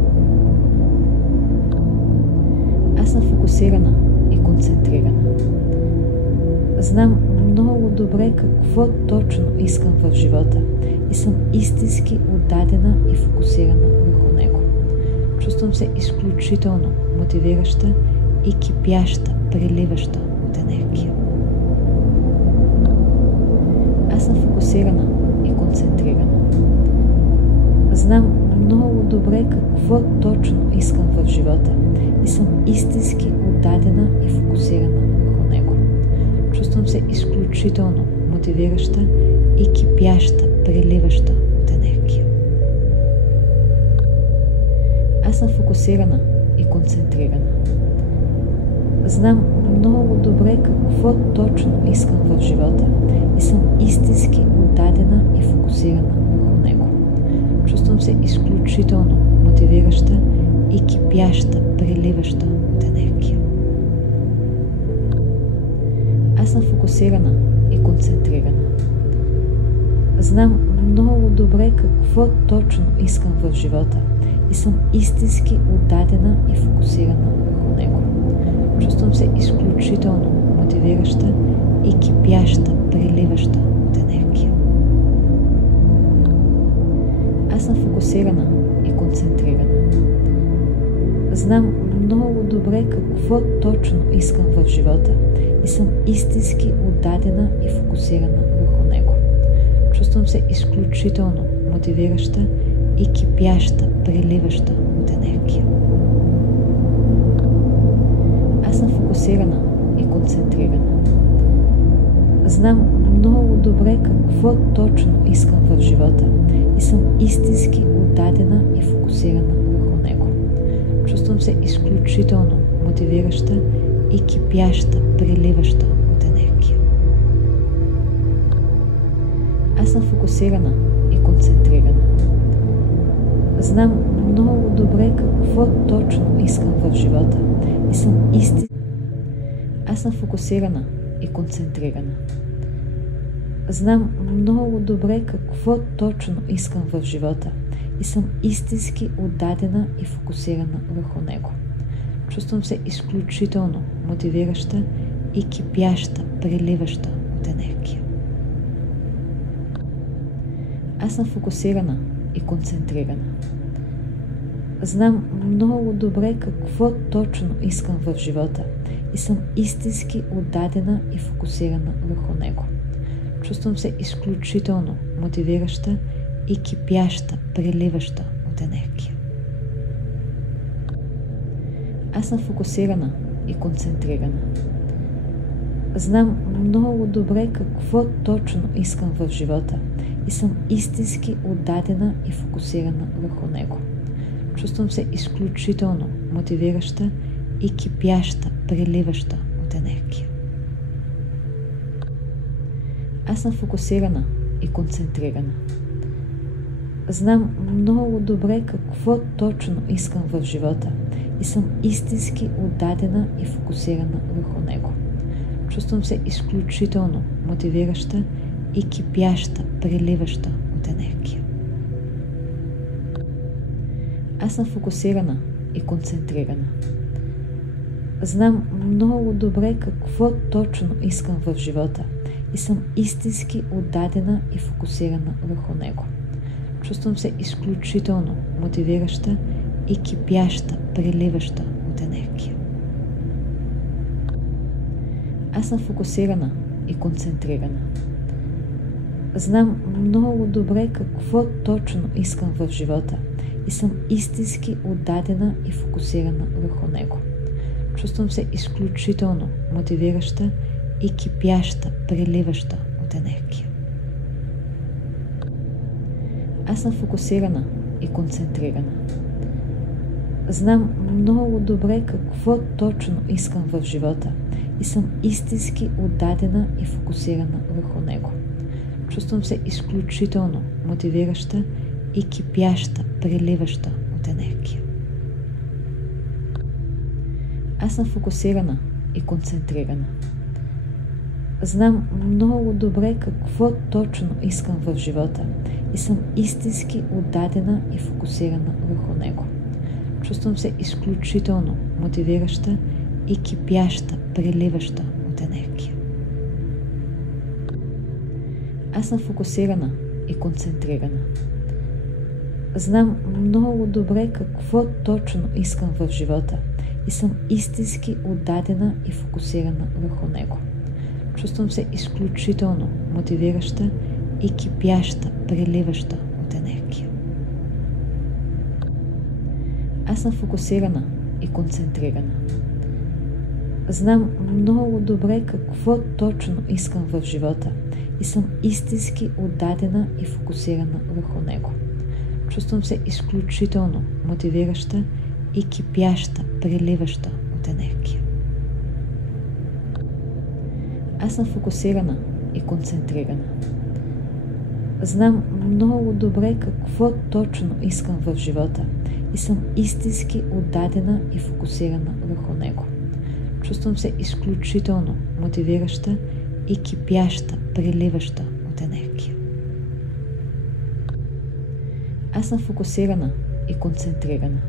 Аз съм фокусирана и концентрирана. Знам много добре какво точно искам в живота и съм истински отдадена и фокусирана върху него. Чувствам се изключително мотивираща и кипяща, преливаща от енергия. Аз съм фокусирана и концентрирана. Знам много добре какво точно искам в живота и съм истински отдадена и фокусирана върху него. Чувствам се изключително мотивираща и кипяща, преливаща от енергия. Аз съм фокусирана и концентрирана. Знам много добре какво точно искам в живота и съм истински отдадена и фокусирана върху него. Чувствам се изключително мотивираща и кипяща, преливаща от енергия. Аз съм фокусирана и концентрирана. Знам много добре какво точно искам в живота и съм истински отдадена и фокусирана върху него. Чувствам се изключително мотивираща и кипяща, преливаща от енергия. Аз съм фокусирана и концентрирана. Знам много добре какво точно искам в живота и съм истински отдадена и фокусирана върху него. Чувствам се изключително мотивираща и кипяща, преливаща от енергия. Аз съм фокусирана и концентрирана. Знам много добре какво точно искам в живота и съм истински отдадена и фокусирана върху него. Чувствам се изключително мотивираща и кипяща, преливаща от енергия. Аз съм фокусирана и концентрирана. Знам много добре какво точно искам в живота и съм Аз съм фокусирана и концентрирана. Знам много добре какво точно искам в живота и съм истински отдадена и фокусирана върху него. Чувствам се изключително мотивираща и кипяща, преливаща от енергия. Аз съм фокусирана и концентрирана. Знам много добре какво точно искам в живота и съм истински отдадена и фокусирана върху него. Чувствам се изключително мотивираща и кипяща, преливаща от енергия. Аз съм фокусирана и концентрирана. Знам много добре какво точно искам в живота и съм истински отдадена и фокусирана върху него. Чувствам се изключително мотивираща и кипяща, преливаща от енергия. Аз съм фокусирана и концентрирана. Знам много добре какво точно искам в живота и съм истински отдадена и фокусирана върху него. Чувствам се изключително мотивираща и кипяща, преливаща от енергия. Аз съм фокусирана и концентрирана. Знам много добре какво точно искам в живота и съм истински отдадена и фокусирана върху него. Чувствам се изключително мотивираща и кипяща, преливаща от енергия. Аз съм фокусирана и концентрирана. Знам много добре какво точно искам в живота и съм истински отдадена и фокусирана върху него. Чувствам се изключително мотивираща и кипяща, преливаща от енергия. Аз съм фокусирана и концентрирана. Знам много добре какво точно искам в живота и съм истински отдадена и фокусирана върху него. Чувствам се изключително мотивираща и кипяща, преливаща от енергия. Аз съм фокусирана и концентрирана. Знам много добре какво точно искам в живота и съм истински отдадена и фокусирана върху него. Чувствам се изключително мотивираща и кипяща, преливаща от енергия. Аз съм фокусирана и концентрирана. Знам много добре какво точно искам в живота и съм истински отдадена и фокусирана върху него. Чувствам се изключително мотивираща и кипяща, преливаща от енергия. Аз съм фокусирана и концентрирана. Знам много добре какво точно искам в живота и съм истински отдадена и фокусирана върху него. Чувствам се изключително мотивираща и кипяща, преливаща от енергия. Аз съм фокусирана и концентрирана. Знам много добре какво точно искам в живота и съм истински отдадена и фокусирана върху него. Чувствам се изключително мотивираща и кипяща, преливаща от енергия. Аз съм фокусирана и концентрирана.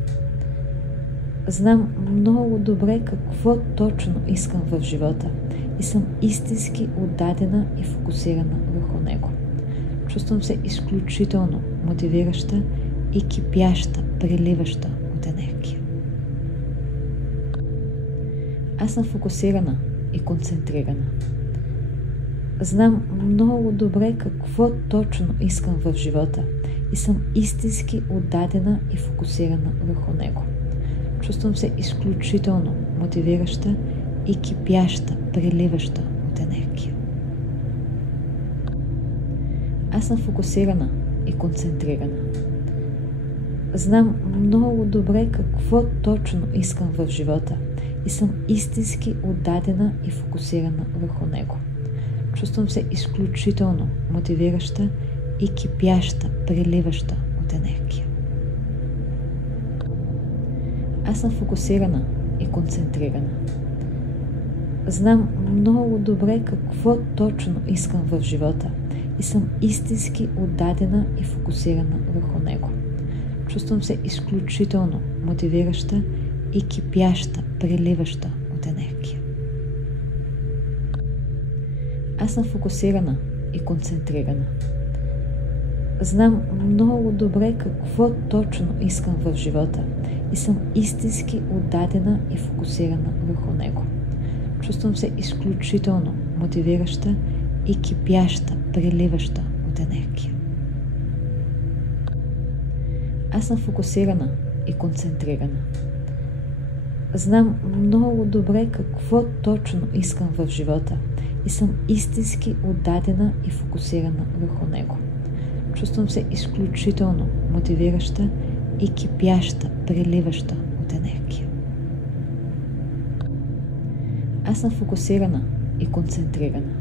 Знам много добре какво точно искам в живота и съм истински отдадена и фокусирана върху него. Чувствам се изключително мотивираща и кипяща, преливаща от енергия. Аз съм фокусирана и концентрирана. Знам много добре какво точно искам в живота и съм истински отдадена и фокусирана върху него. Чувствам се изключително мотивираща и кипяща, преливаща от енергия. Аз съм фокусирана и концентрирана. Знам много добре какво точно искам в живота и съм истински отдадена и фокусирана върху него. Чувствам се изключително мотивираща и кипяща, преливаща от енергия. Аз съм фокусирана и концентрирана. Знам много добре какво точно искам в живота и съм истински отдадена и фокусирана върху него. Чувствам се изключително мотивираща и кипяща, преливаща от енергия. Аз съм фокусирана и концентрирана. Знам много добре какво точно искам в живота и съм истински отдадена и фокусирана върху него. Чувствам се изключително мотивираща и кипяща, преливаща от енергия. Аз съм фокусирана и концентрирана. Знам много добре какво точно искам в живота и съм истински отдадена и фокусирана върху него. Чувствам се изключително мотивираща и кипяща, преливаща от енергия. Аз съм фокусирана и концентрирана.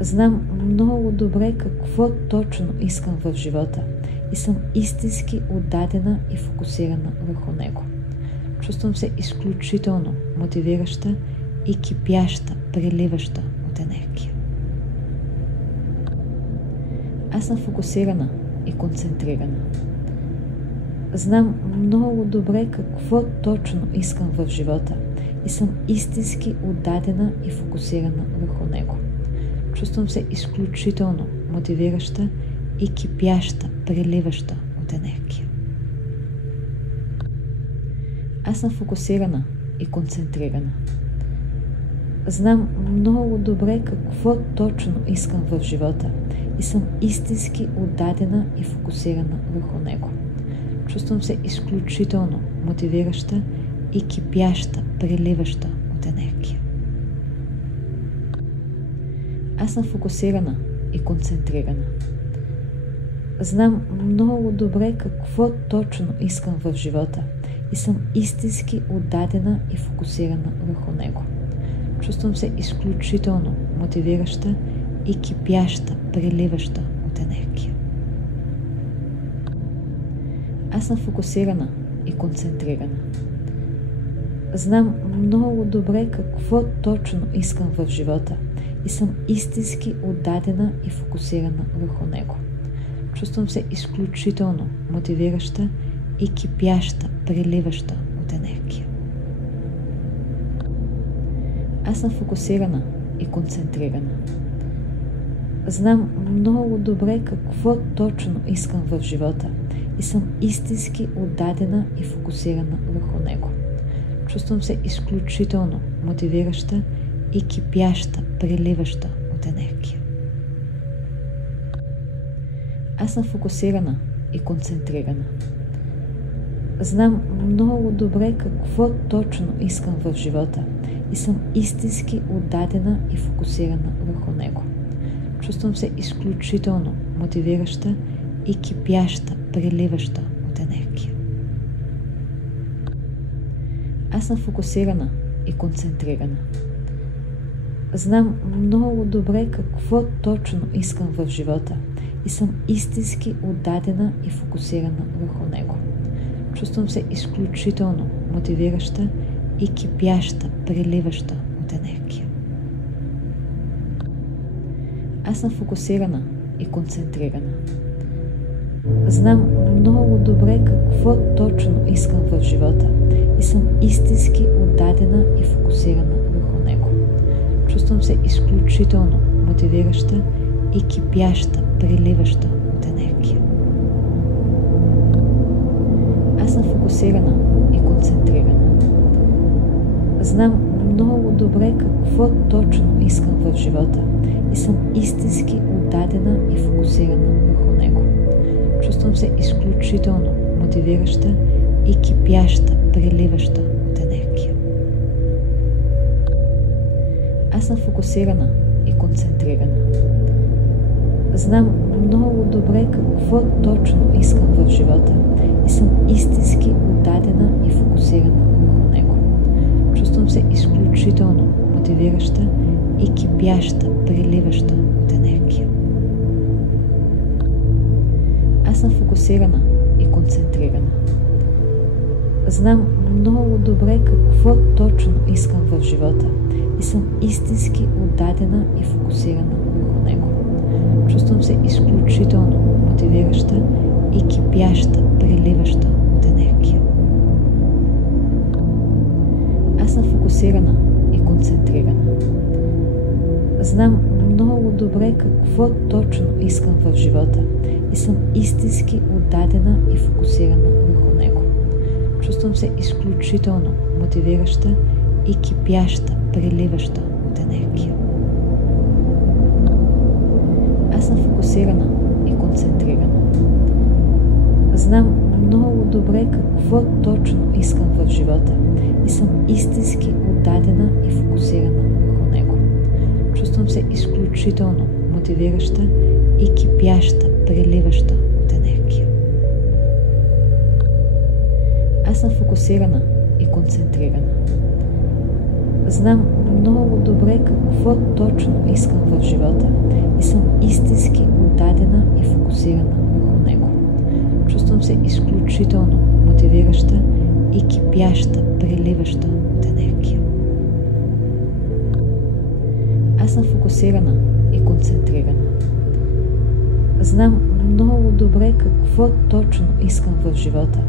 Знам много добре какво точно искам в живота и съм истински отдадена и фокусирана върху него. Чувствам се изключително мотивираща и кипяща, преливаща от енергия. Аз съм фокусирана и концентрирана. Знам много добре какво точно искам в живота и съм истински отдадена и фокусирана върху него. Чувствам се изключително мотивираща и кипяща, преливаща от енергия. Аз съм фокусирана и концентрирана. Знам много добре какво точно искам в живота и съм истински отдадена и фокусирана върху него. Чувствам се изключително мотивираща и кипяща, преливаща от енергия. Аз съм фокусирана и концентрирана. Знам много добре какво точно искам в живота и съм истински отдадена и фокусирана върху него. Чувствам се изключително мотивираща и кипяща, преливаща от енергия. Аз съм фокусирана и концентрирана. Знам много добре какво точно искам в живота и съм истински отдадена и фокусирана върху него. Чувствам се изключително мотивираща и кипяща, преливаща от енергия. Аз съм фокусирана и концентрирана. Знам много добре какво точно искам в живота и съм истински отдадена и фокусирана върху него. Чувствам се изключително мотивираща и кипяща, преливаща от енергия. Аз съм фокусирана и концентрирана. Знам много добре какво точно искам в живота и съм истински отдадена и фокусирана върху него. Чувствам се изключително мотивираща и кипяща, преливаща от енергия. Аз съм фокусирана и концентрирана. Знам много добре какво точно искам в живота и съм истински отдадена и фокусирана върху него. Чувствам се изключително мотивираща и кипяща, преливаща от енергия. Аз съм фокусирана и концентрирана. Знам много добре какво точно искам в живота и съм истински отдадена и фокусирана върху него. Чувствам се изключително мотивираща и кипяща, преливаща от енергия. Аз съм фокусирана и концентрирана. Знам много добре какво точно искам в живота и съм истински отдадена и фокусирана върху него. Чувствам се изключително мотивираща и кипяща, преливаща от енергия. Аз съм фокусирана и концентрирана. Знам много добре какво точно искам в живота и съм истински отдадена и фокусирана върху него. Чувствам се изключително мотивираща и кипяща, преливаща от енергия. Аз съм фокусирана и концентрирана. Знам много добре какво точно искам в живота и съм истински отдадена и фокусирана върху него. Чувствам се изключително мотивираща и кипяща, преливаща от енергия. Аз съм фокусирана и концентрирана. Знам много добре какво точно искам в живота и съм истински отдадена и фокусирана върху него. Чувствам се изключително мотивираща и кипяща, преливаща от енергия. Аз съм фокусирана и концентрирана. Знам много добре какво точно искам в живота и съм истински отдадена и фокусирана върху него. Чувствам се изключително мотивираща и кипяща, преливаща от енергия. Аз съм фокусирана и концентрирана. Знам много добре какво точно искам в живота и съм истински отдадена и фокусирана върху него. Чувствам се изключително мотивираща и кипяща, преливаща от енергия. Аз съм фокусирана и концентрирана. Знам много добре какво точно искам в живота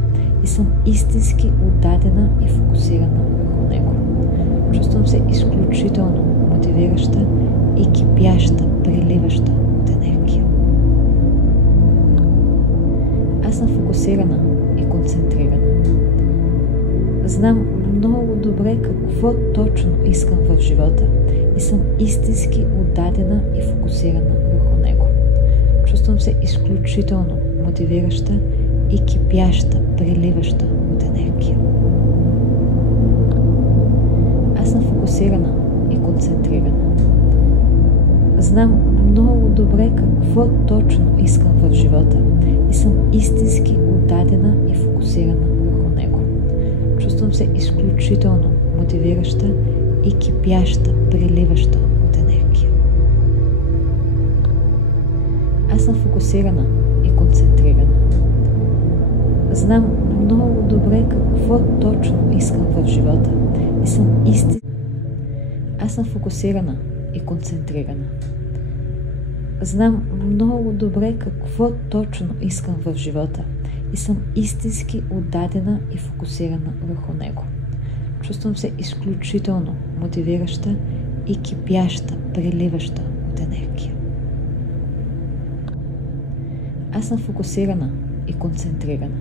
и съм истински отдадена и фокусирана върху него. Чувствам се изключително мотивираща и кипяща, преливаща от енергия. Аз съм фокусирана и концентрирана. Знам много добре какво точно искам в живота и съм истински отдадена и фокусирана върху него. Чувствам се изключително мотивираща и кипяща, преливаща от енергия. Аз съм фокусирана и концентрирана. Знам много добре какво точно искам в живота и съм истински отдадена и фокусирана върху него. Чувствам се изключително мотивираща и кипяща, преливаща от енергия. Аз съм фокусирана и концентрирана. Знам много добре какво точно искам в живота и съм истински. Аз съм фокусирана и концентрирана. Знам много добре какво точно искам в живота и съм истински отдадена и фокусирана върху него. Чувствам се изключително мотивираща и кипяща, преливаща от енергия. Аз съм фокусирана и концентрирана.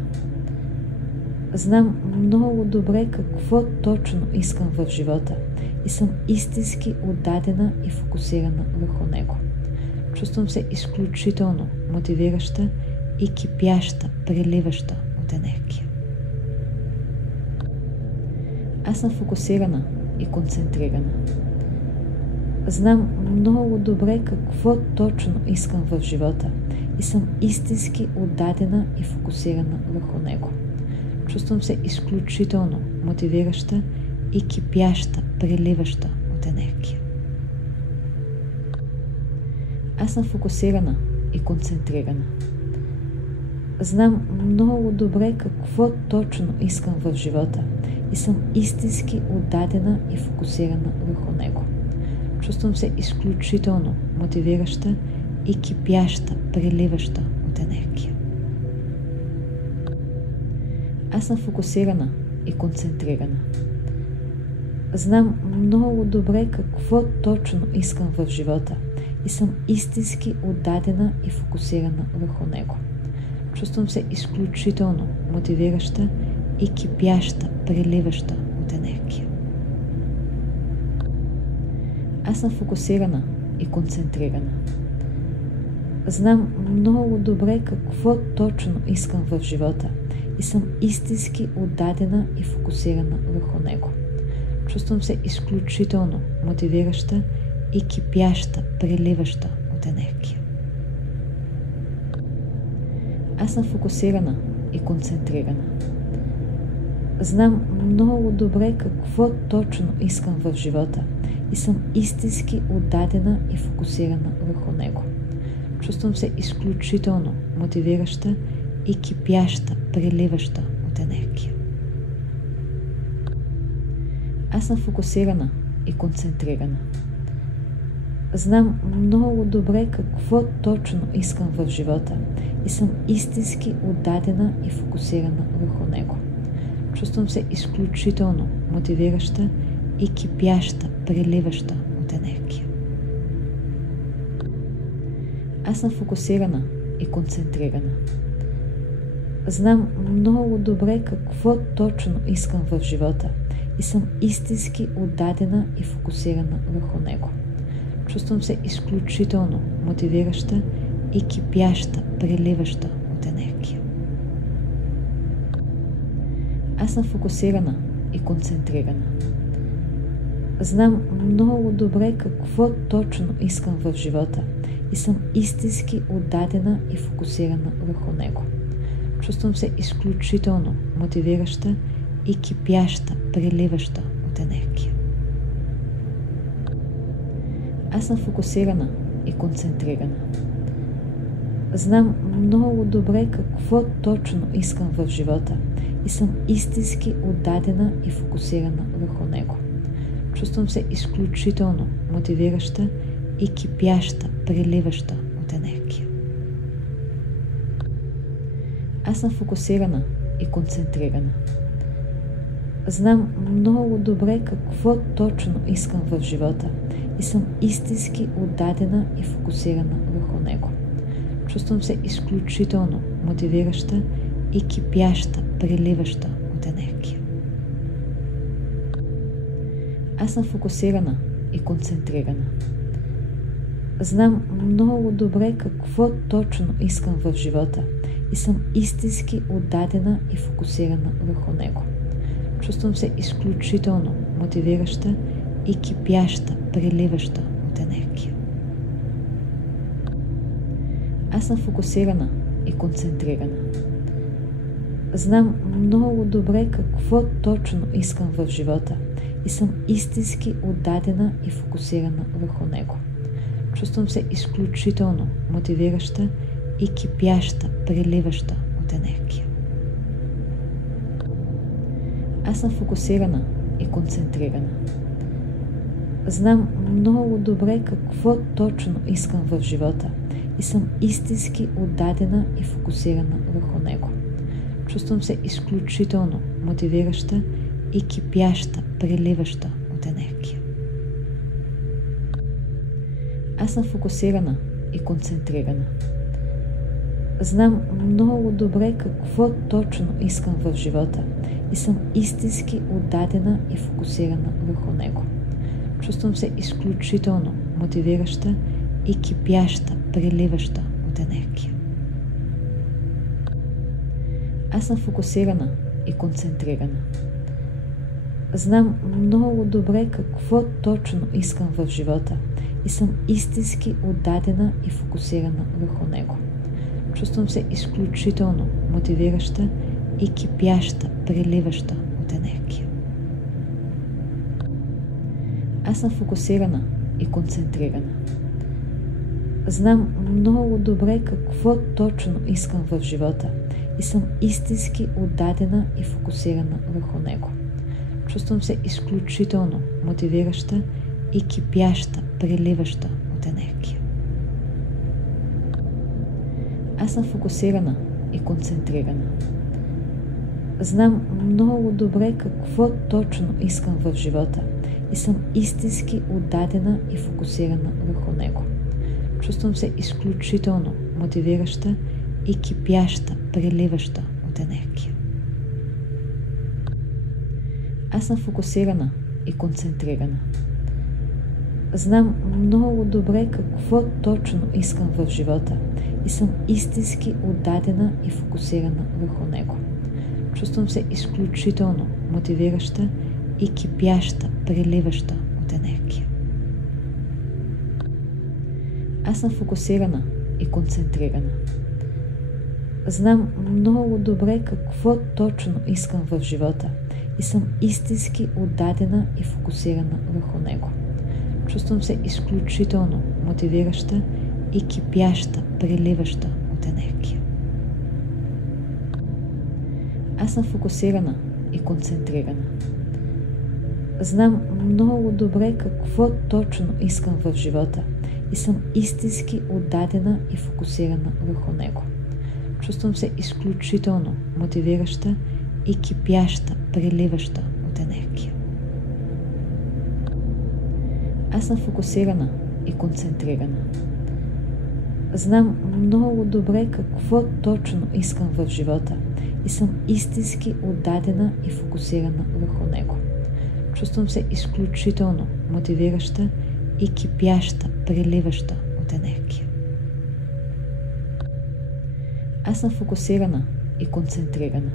Знам много добре какво точно искам в живота и съм истински отдадена и фокусирана върху него. Чувствам се изключително мотивираща и кипяща, преливаща от енергия. Аз съм фокусирана и концентрирана. Знам много добре какво точно искам в живота и съм истински отдадена и фокусирана върху него. Чувствам се изключително мотивираща и кипяща, преливаща от енергия. Аз съм фокусирана и концентрирана. Знам много добре какво точно искам в живота и съм истински отдадена и фокусирана върху него. Чувствам се изключително мотивираща и кипяща, преливаща от енергия. Аз съм фокусирана и концентрирана. Знам много добре какво точно искам в живота и съм истински отдадена и фокусирана върху него. Чувствам се изключително мотивираща и кипяща, преливаща от енергия. Аз съм фокусирана и концентрирана. Знам много добре какво точно искам в живота и съм истински отдадена и фокусирана върху него. Чувствам се изключително мотивираща и кипяща, преливаща от енергия. Аз съм фокусирана и концентрирана. Знам много добре какво точно искам в живота и съм истински отдадена и фокусирана върху него. Чувствам се изключително мотивираща и кипяща, преливаща от енергия. Аз съм фокусирана и концентрирана. Знам много добре какво точно искам в живота и съм истински отдадена и фокусирана върху него. Чувствам се изключително мотивираща и кипяща, преливаща от енергия. Аз съм фокусирана и концентрирана. Знам много добре какво точно искам в живота и съм истински отдадена и фокусирана върху него. Чувствам се изключително мотивираща и кипяща, преливаща от енергия. Аз съм фокусирана и концентрирана. Знам много добре какво точно искам в живота и съм истински отдадена и фокусирана върху него. Чувствам се изключително мотивираща и кипяща, преливаща от енергия. Аз съм фокусирана и концентрирана. Знам много добре какво точно искам в живота и съм истински отдадена и фокусирана върху него. Чувствам се изключително мотивираща и кипяща, преливаща от енергия. Аз съм фокусирана и концентрирана. Знам много добре какво точно искам в живота и съм истински отдадена и фокусирана върху него. Чувствам се изключително мотивираща и кипяща, преливаща от енергия. Аз съм фокусирана и концентрирана. Знам много добре какво точно искам в живота и съм истински отдадена и фокусирана върху него. Чувствам се изключително мотивираща и кипяща, преливаща от енергия. Аз съм фокусирана и концентрирана. Знам много добре какво точно искам в живота и съм истински отдадена и фокусирана върху него. Чувствам се изключително мотивираща и кипяща, преливаща от енергия. Аз съм фокусирана и концентрирана. Знам много добре какво точно искам в живота и съм истински отдадена и фокусирана върху него. Чувствам се изключително мотивираща и кипяща, преливаща от енергия. Аз съм фокусирана и концентрирана. Знам много добре какво точно искам в живота и съм истински отдадена и фокусирана върху него. Чувствам се изключително мотивираща и кипяща, преливаща от енергия. Аз съм фокусирана и концентрирана. Знам много добре какво точно искам в живота и съм истински отдадена и фокусирана върху него. Чувствам се изключително мотивираща и кипяща, преливаща от енергия. Аз съм фокусирана и концентрирана. Знам много добре какво точно искам в живота и съм истински отдадена и фокусирана върху него. Чувствам се изключително мотивираща и кипяща, преливаща от енергия. Аз съм фокусирана и концентрирана. Знам много добре какво точно искам в живота и съм истински отдадена и фокусирана върху него. Чувствам се изключително мотивираща и кипяща, преливаща от енергия. Аз съм фокусирана и концентрирана. Знам много добре какво точно искам в живота и съм истински отдадена и фокусирана върху него. Чувствам се изключително мотивираща и кипяща, преливаща от енергия. Аз съм фокусирана и концентрирана. Знам много добре какво точно искам в живота и съм истински отдадена и фокусирана върху него. Чувствам се изключително мотивираща и кипяща, преливаща от енергия. Аз съм фокусирана и концентрирана. Знам много добре какво точно искам в живота и съм истински отдадена и фокусирана върху него. Чувствам се изключително мотивираща и кипяща, преливаща от енергия. Аз съм фокусирана и концентрирана. Знам много добре какво точно искам в живота и съм истински отдадена и фокусирана върху него. Чувствам се изключително мотивираща и кипяща, преливаща от енергия. Аз съм фокусирана и концентрирана.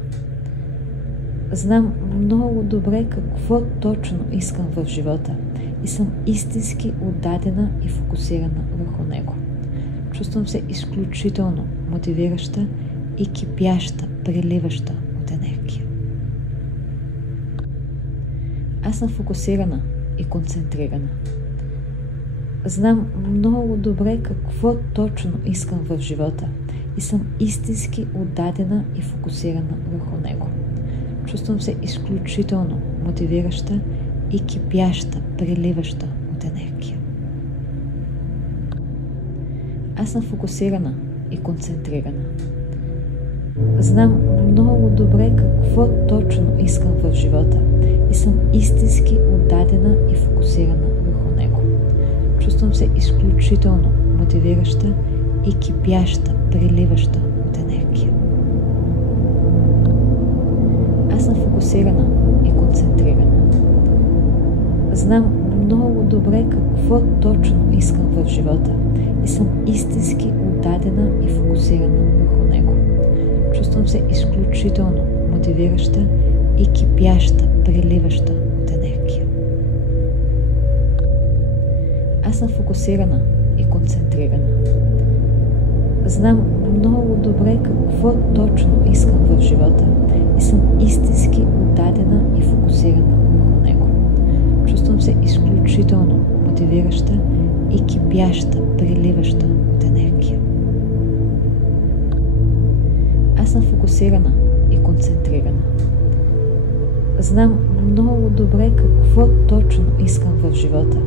Знам много добре какво точно искам в живота и съм истински отдадена и фокусирана върху него. Чувствам се изключително мотивираща и кипяща, преливаща от енергия. Аз съм фокусирана и концентрирана. Знам много добре какво точно искам в живота и съм истински отдадена и фокусирана върху него. Чувствам се изключително мотивираща и кипяща, преливаща от енергия. Аз съм фокусирана и концентрирана. Знам много добре какво точно искам в живота и съм истински отдадена и фокусирана върху него. Чувствам се изключително мотивираща и кипяща, преливаща от енергия. Аз съм фокусирана и концентрирана. Знам много добре какво точно искам в живота и съм истински отдадена и фокусирана върху него. Чувствам се изключително мотивираща и кипяща, преливаща от енергия. Аз съм фокусирана и концентрирана. Знам много добре какво точно искам в живота и съм истински отдадена и фокусирана върху него. Чувствам се изключително мотивираща и кипяща, преливаща от енергия. Аз съм фокусирана и концентрирана. Знам много добре какво точно искам в живота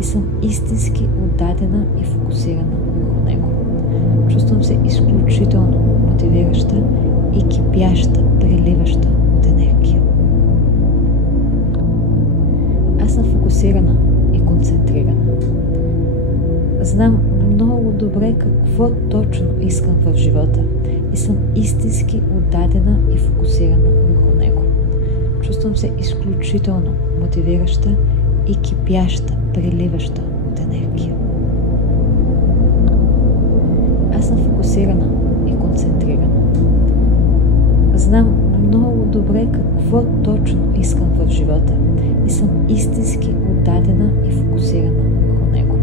и съм истински отдадена и фокусирана върху него. Чувствам се изключително мотивираща и кипяща, преливаща от енергия. Аз съм фокусирана и концентрирана. Знам много добре какво точно искам в живота и съм истински отдадена и фокусирана върху него. Чувствам се изключително мотивираща и кипяща, преливаща от енергия. Аз съм фокусирана и концентрирана. Знам много добре какво точно искам в живота и съм истински отдадена и фокусирана върху него.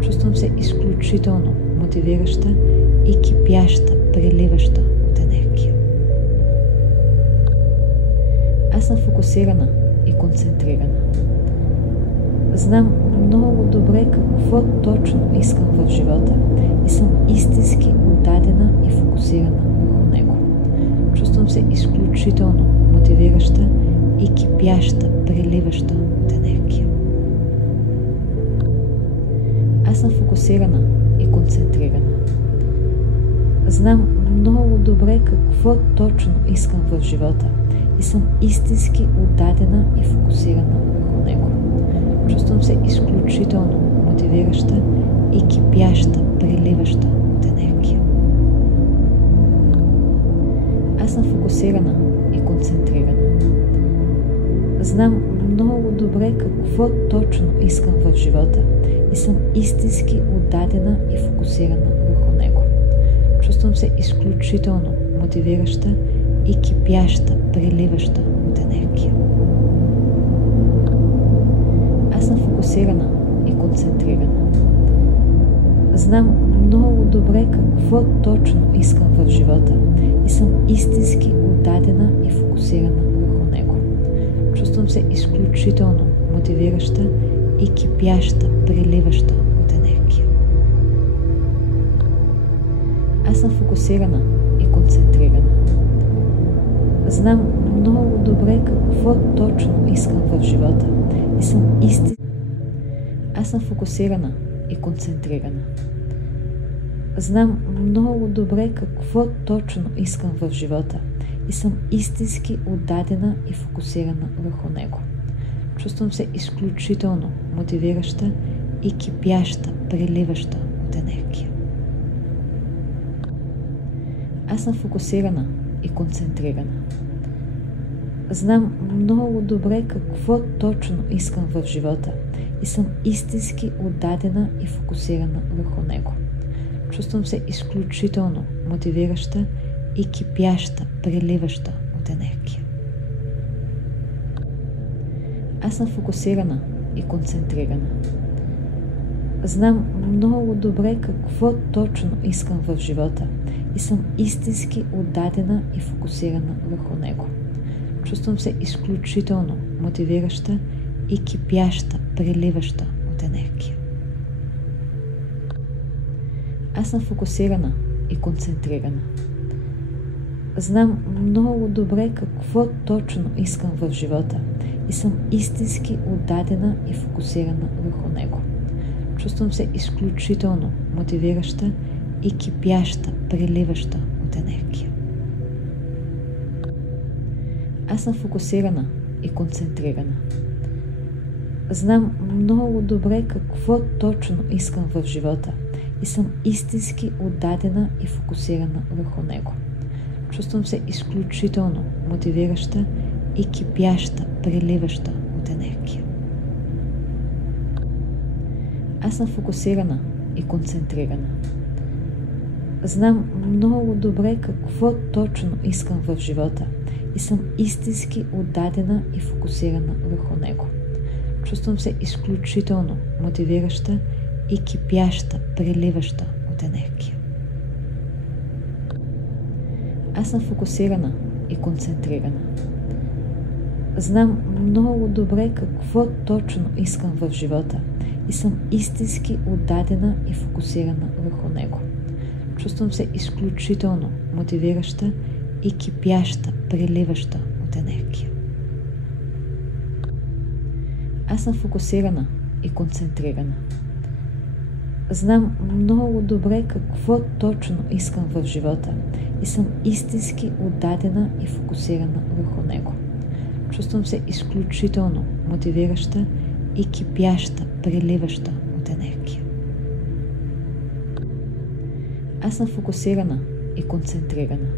Чувствам се изключително мотивираща и кипяща, преливаща от енергия. Аз съм фокусирана и концентрирана. Знам много добре какво точно искам в живота и съм истински отдадена и фокусирана върху него. Чувствам се изключително мотивираща и кипяща, преливаща от енергия. Аз съм фокусирана и концентрирана. Знам много добре какво точно искам в живота и съм истински отдадена и фокусирана върху него. Чувствам се изключително мотивираща и кипяща, преливаща от енергия. Аз съм фокусирана и концентрирана. Знам много добре какво точно искам в живота и съм истински отдадена и фокусирана върху него. Чувствам се изключително мотивираща и кипяща, преливаща от енергия. Аз съм фокусирана и концентрирана. Знам много добре какво точно искам в живота и съм истински отдадена и фокусирана върху него. Чувствам се изключително мотивираща и кипяща, преливаща от енергия. Аз съм фокусирана и концентрирана. Знам много добре какво точно искам в живота и съм Аз съм фокусирана и концентрирана. Знам много добре какво точно искам в живота и съм истински отдадена и фокусирана върху него. Чувствам се изключително мотивираща и кипяща, преливаща от енергия. Аз съм фокусирана и концентрирана. Знам много добре какво точно искам в живота и съм истински отдадена и фокусирана върху него. Чувствам се изключително мотивираща и кипяща, преливаща от енергия. Аз съм фокусирана и концентрирана. Знам много добре какво точно искам в живота и съм истински отдадена и фокусирана върху него. Чувствам се изключително мотивираща и кипяща, преливаща от енергия. Аз съм фокусирана и концентрирана. Знам много добре какво точно искам в живота и съм истински отдадена и фокусирана върху него. Чувствам се изключително мотивираща и кипяща, преливаща от енергия. Аз съм фокусирана и концентрирана. Знам много добре какво точно искам в живота и съм истински отдадена и фокусирана върху него. Чувствам се изключително мотивираща и кипяща, преливаща от енергия. Аз съм фокусирана и концентрирана. Знам много добре какво точно искам в живота и съм истински отдадена и фокусирана върху него. Чувствам се изключително мотивираща и кипяща, преливаща от енергия. Аз съм фокусирана и концентрирана. Знам много добре какво точно искам в живота и съм истински отдадена и фокусирана върху него. Чувствам се изключително мотивираща и кипяща, преливаща от енергия. Аз съм фокусирана и концентрирана. Знам много добре какво точно искам в живота и съм истински отдадена и фокусирана върху него. Чувствам се изключително мотивираща и кипяща, преливаща от енергия. Аз съм фокусирана и концентрирана.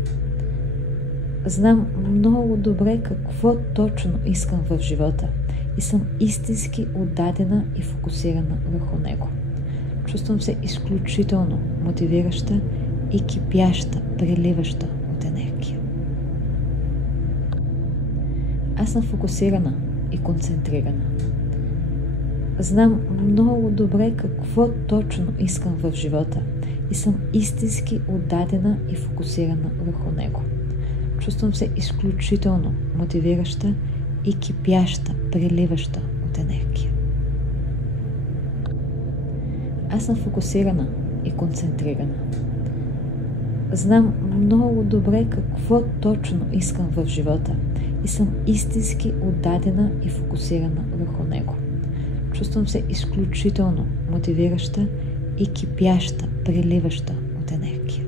Знам много добре какво точно искам в живота и съм истински отдадена и фокусирана върху него. Чувствам се изключително мотивираща и кипяща, преливаща от енергия. Аз съм фокусирана и концентрирана. Знам много добре какво точно искам в живота и съм истински отдадена и фокусирана върху него. Чувствам се изключително мотивираща и кипяща, преливаща от енергия. Аз съм фокусирана и концентрирана. Знам много добре какво точно искам в живота и съм истински отдадена и фокусирана върху него. Чувствам се изключително мотивираща и кипяща, преливаща от енергия.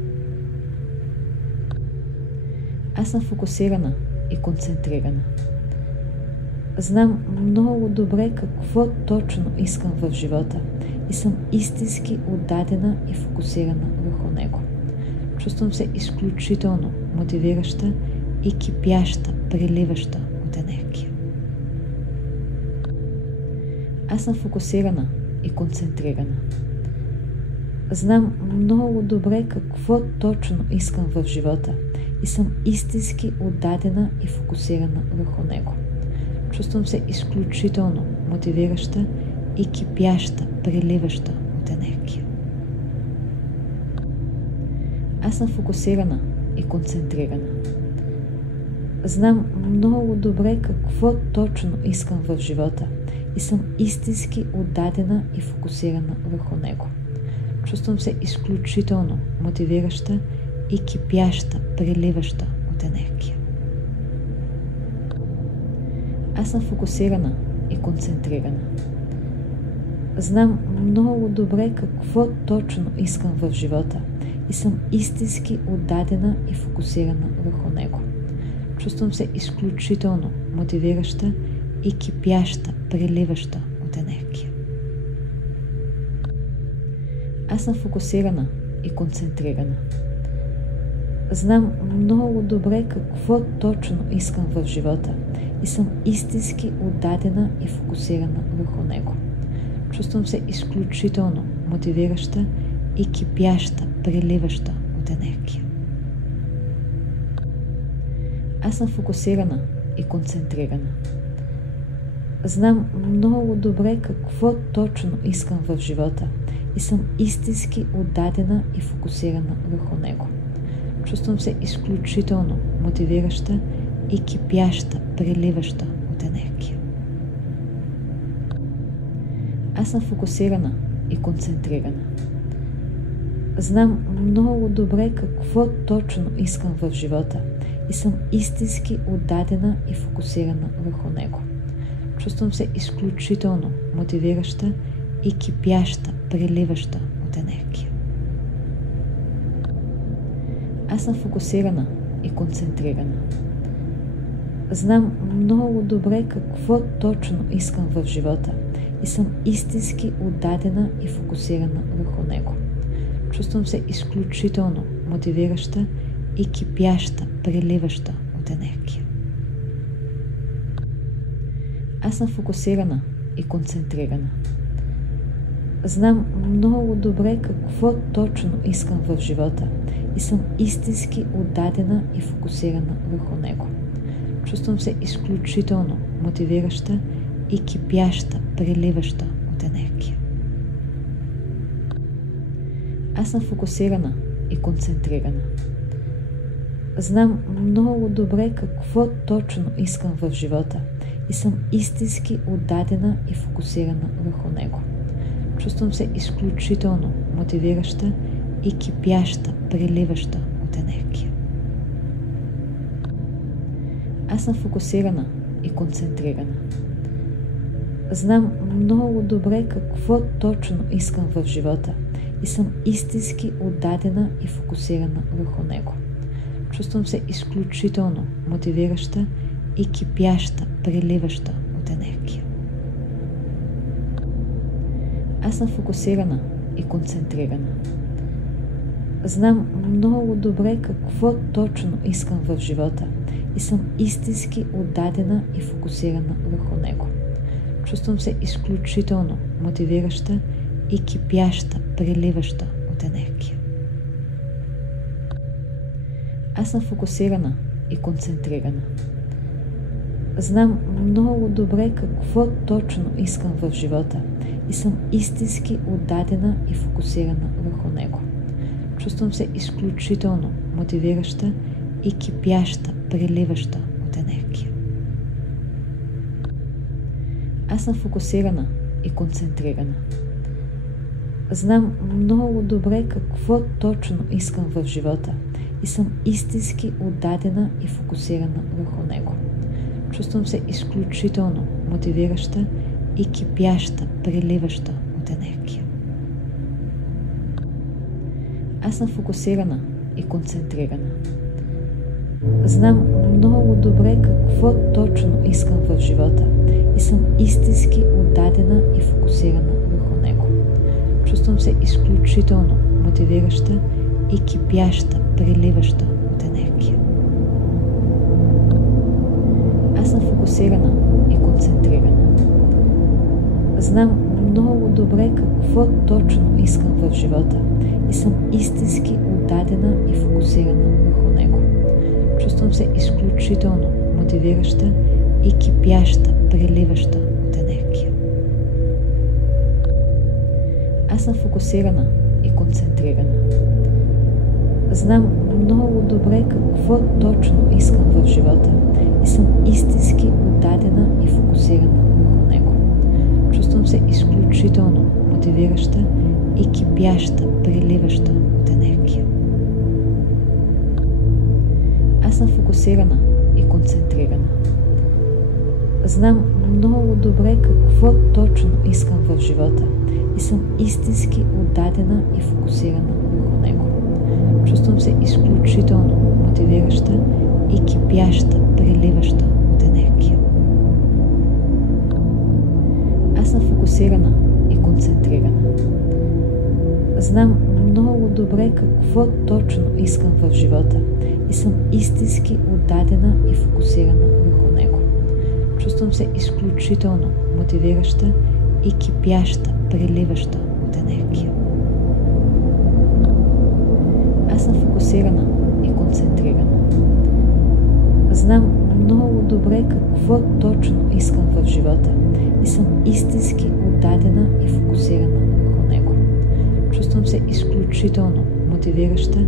Аз съм фокусирана и концентрирана. Знам много добре какво точно искам в живота и съм истински отдадена и фокусирана върху него. Чувствам се изключително мотивираща и кипяща, преливаща от енергия. Аз съм фокусирана и концентрирана. Знам много добре какво точно искам в живота и съм истински отдадена и фокусирана върху него. Чувствам се изключително мотивираща и кипяща, преливаща от енергия. Аз съм фокусирана и концентрирана. Знам много добре какво точно искам в живота и съм истински отдадена и фокусирана върху него. Чувствам се изключително мотивираща и кипяща, преливаща от енергия. Аз съм фокусирана и концентрирана. Знам много добре какво точно искам в живота и съм истински отдадена и фокусирана върху него. Чувствам се изключително мотивираща и кипяща, преливаща от енергия. Аз съм фокусирана и концентрирана. Знам много добре какво точно искам в живота и съм истински отдадена и фокусирана върху него. Чувствам се изключително мотивираща и кипяща, преливаща от енергия. Аз съм фокусирана и концентрирана. Знам много добре какво точно искам в живота и съм истински отдадена и фокусирана върху него. Чувствам се изключително мотивираща и кипяща, преливаща от енергия. Аз съм фокусирана и концентрирана. Знам много добре какво точно искам в живота и съм истински отдадена и фокусирана върху него. Чувствам се изключително мотивираща и кипяща, преливаща от енергия. Аз съм фокусирана и концентрирана. Знам много добре какво точно искам в живота и съм истински отдадена и фокусирана върху него. Чувствам се изключително мотивираща и кипяща, преливаща от енергия. Аз съм фокусирана и концентрирана. Знам много добре какво точно искам в живота и съм истински отдадена и фокусирана върху него. Чувствам се изключително мотивираща и кипяща, преливаща от енергия. Аз съм фокусирана и концентрирана. Знам много добре какво точно искам в живота и съм истински отдадена и фокусирана върху него. Чувствам се изключително мотивираща и кипяща, преливаща от енергия. Аз съм фокусирана и концентрирана. Знам много добре какво точно искам в живота и съм истински отдадена и фокусирана върху него. Чувствам се изключително мотивираща и кипяща, преливаща от енергия. Аз съм фокусирана и концентрирана. Знам много добре какво точно искам в живота и съм истински отдадена и фокусирана върху него. Чувствам се изключително мотивираща и кипяща, преливаща от енергия. Аз съм фокусирана и концентрирана. Знам много добре какво точно искам в живота и съм истински отдадена и фокусирана върху него. Чувствам се изключително мотивираща и кипяща, преливаща от енергия. Аз съм фокусирана и концентрирана. Знам много добре какво точно искам в живота и съм истински отдадена и фокусирана върху него. Чувствам се изключително мотивираща и кипяща, преливаща от енергия. Аз съм фокусирана и концентрирана. Знам много добре какво точно искам в живота и съм истински отдадена и фокусирана върху него. Чувствам се изключително мотивираща и кипяща, преливаща от енергия. Аз съм фокусирана и концентрирана. Знам много добре какво точно искам в живота и съм истински отдадена и фокусирана върху него. Чувствам се изключително мотивираща и кипяща, преливаща от енергия. Аз съм фокусирана и концентрирана. Знам много добре какво точно искам в живота и съм истински отдадена и фокусирана върху него. Чувствам се изключително мотивираща и кипяща, преливаща от енергия. Аз съм фокусирана и концентрирана. Знам много добре какво точно искам в живота и съм истински отдадена и фокусирана върху него. Чувствам се изключително мотивираща и кипяща, преливаща от енергия. Аз съм фокусирана и концентрирана. Знам много добре какво точно искам в живота и съм истински отдадена и фокусирана върху него. Чувствам се изключително мотивираща и кипяща, преливаща от енергия. Аз съм фокусирана и концентрирана. Знам много добре какво точно искам в живота и съм истински отдадена и фокусирана върху него. Чувствам се изключително мотивираща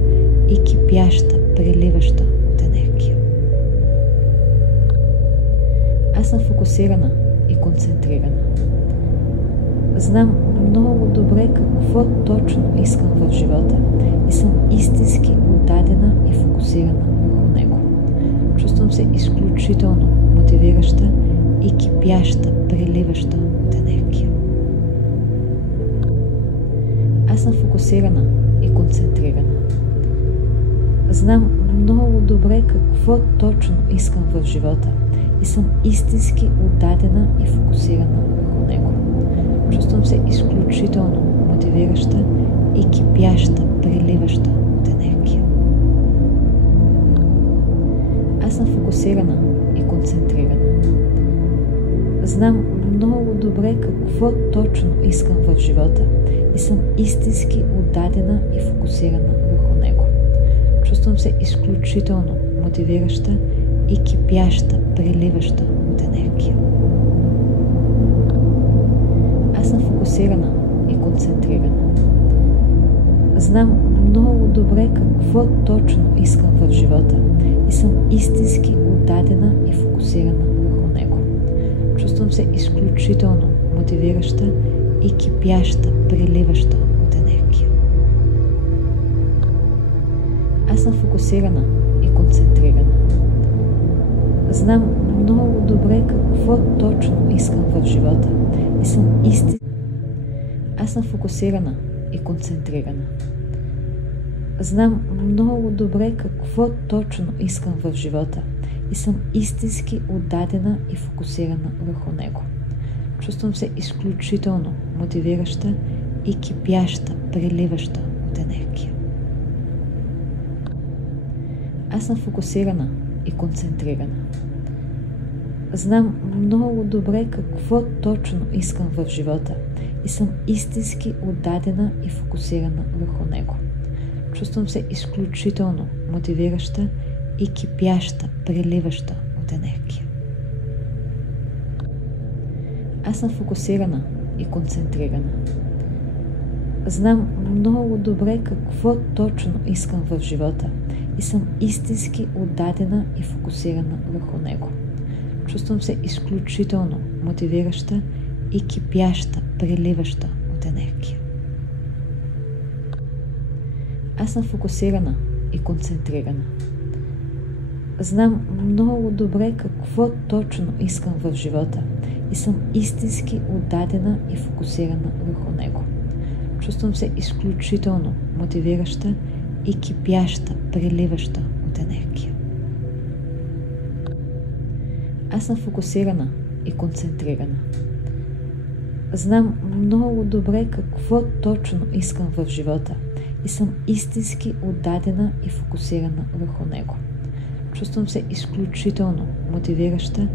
и кипяща, преливаща от енергия. Аз съм фокусирана и концентрирана. Знам много добре какво точно искам в живота и съм истински отдадена и фокусирана върху него. Чувствам се изключително мотивираща и кипяща, преливаща от енергия. Аз съм фокусирана и концентрирана. Знам много добре какво точно искам в живота и съм истински отдадена и фокусирана върху него. Чувствам се изключително мотивираща и кипяща, преливаща от енергия. Аз съм фокусирана и концентрирана. Знам много добре какво точно искам в живота и съм истински отдадена и фокусирана върху него. Чувствам се изключително мотивираща и кипяща, преливаща от енергия. Аз съм фокусирана и концентрирана. Знам много добре какво точно искам в живота и съм истински отдадена и фокусирана върху него. Чувствам се изключително мотивираща и кипяща, преливаща от енергия. Аз съм фокусирана и концентрирана. Знам много добре какво точно искам в живота и съм истински. Аз съм фокусирана и концентрирана. Знам много добре какво точно искам в живота и съм истински отдадена и фокусирана върху него. Чувствам се изключително мотивираща и кипяща, преливаща от енергия. Аз съм фокусирана и концентрирана. Знам много добре какво точно искам в живота и съм истински отдадена и фокусирана върху него. Чувствам се изключително мотивираща и кипяща, преливаща от енергия. Аз съм фокусирана и концентрирана. Знам много добре какво точно искам в живота и съм истински отдадена и фокусирана върху него. Чувствам се изключително мотивираща и кипяща, преливаща от енергия. Аз съм фокусирана и концентрирана. Знам много добре какво точно искам в живота и съм истински отдадена и фокусирана върху него. Чувствам се изключително мотивираща и кипяща, преливаща от енергия. Аз съм фокусирана и концентрирана. Знам много добре какво точно искам в живота и съм истински отдадена и фокусирана върху него. Чувствам се изключително мотивираща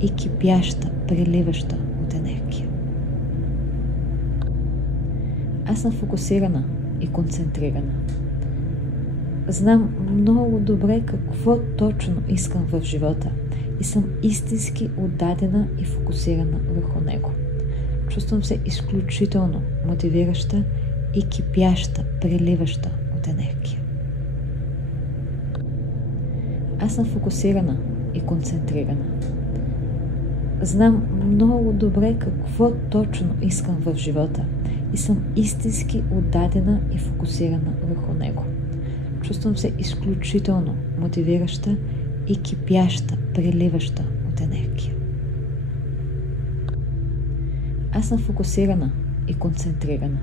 и кипяща, преливаща от енергия. Аз съм фокусирана и концентрирана. Знам много добре какво точно искам в живота и съм истински отдадена и фокусирана върху него. Чувствам се изключително мотивираща и кипяща, преливаща от енергия. Аз съм фокусирана и концентрирана. Знам много добре какво точно искам в живота и съм истински отдадена и фокусирана върху него. Чувствам се изключително мотивираща и кипяща, преливаща от енергия. Аз съм фокусирана и концентрирана.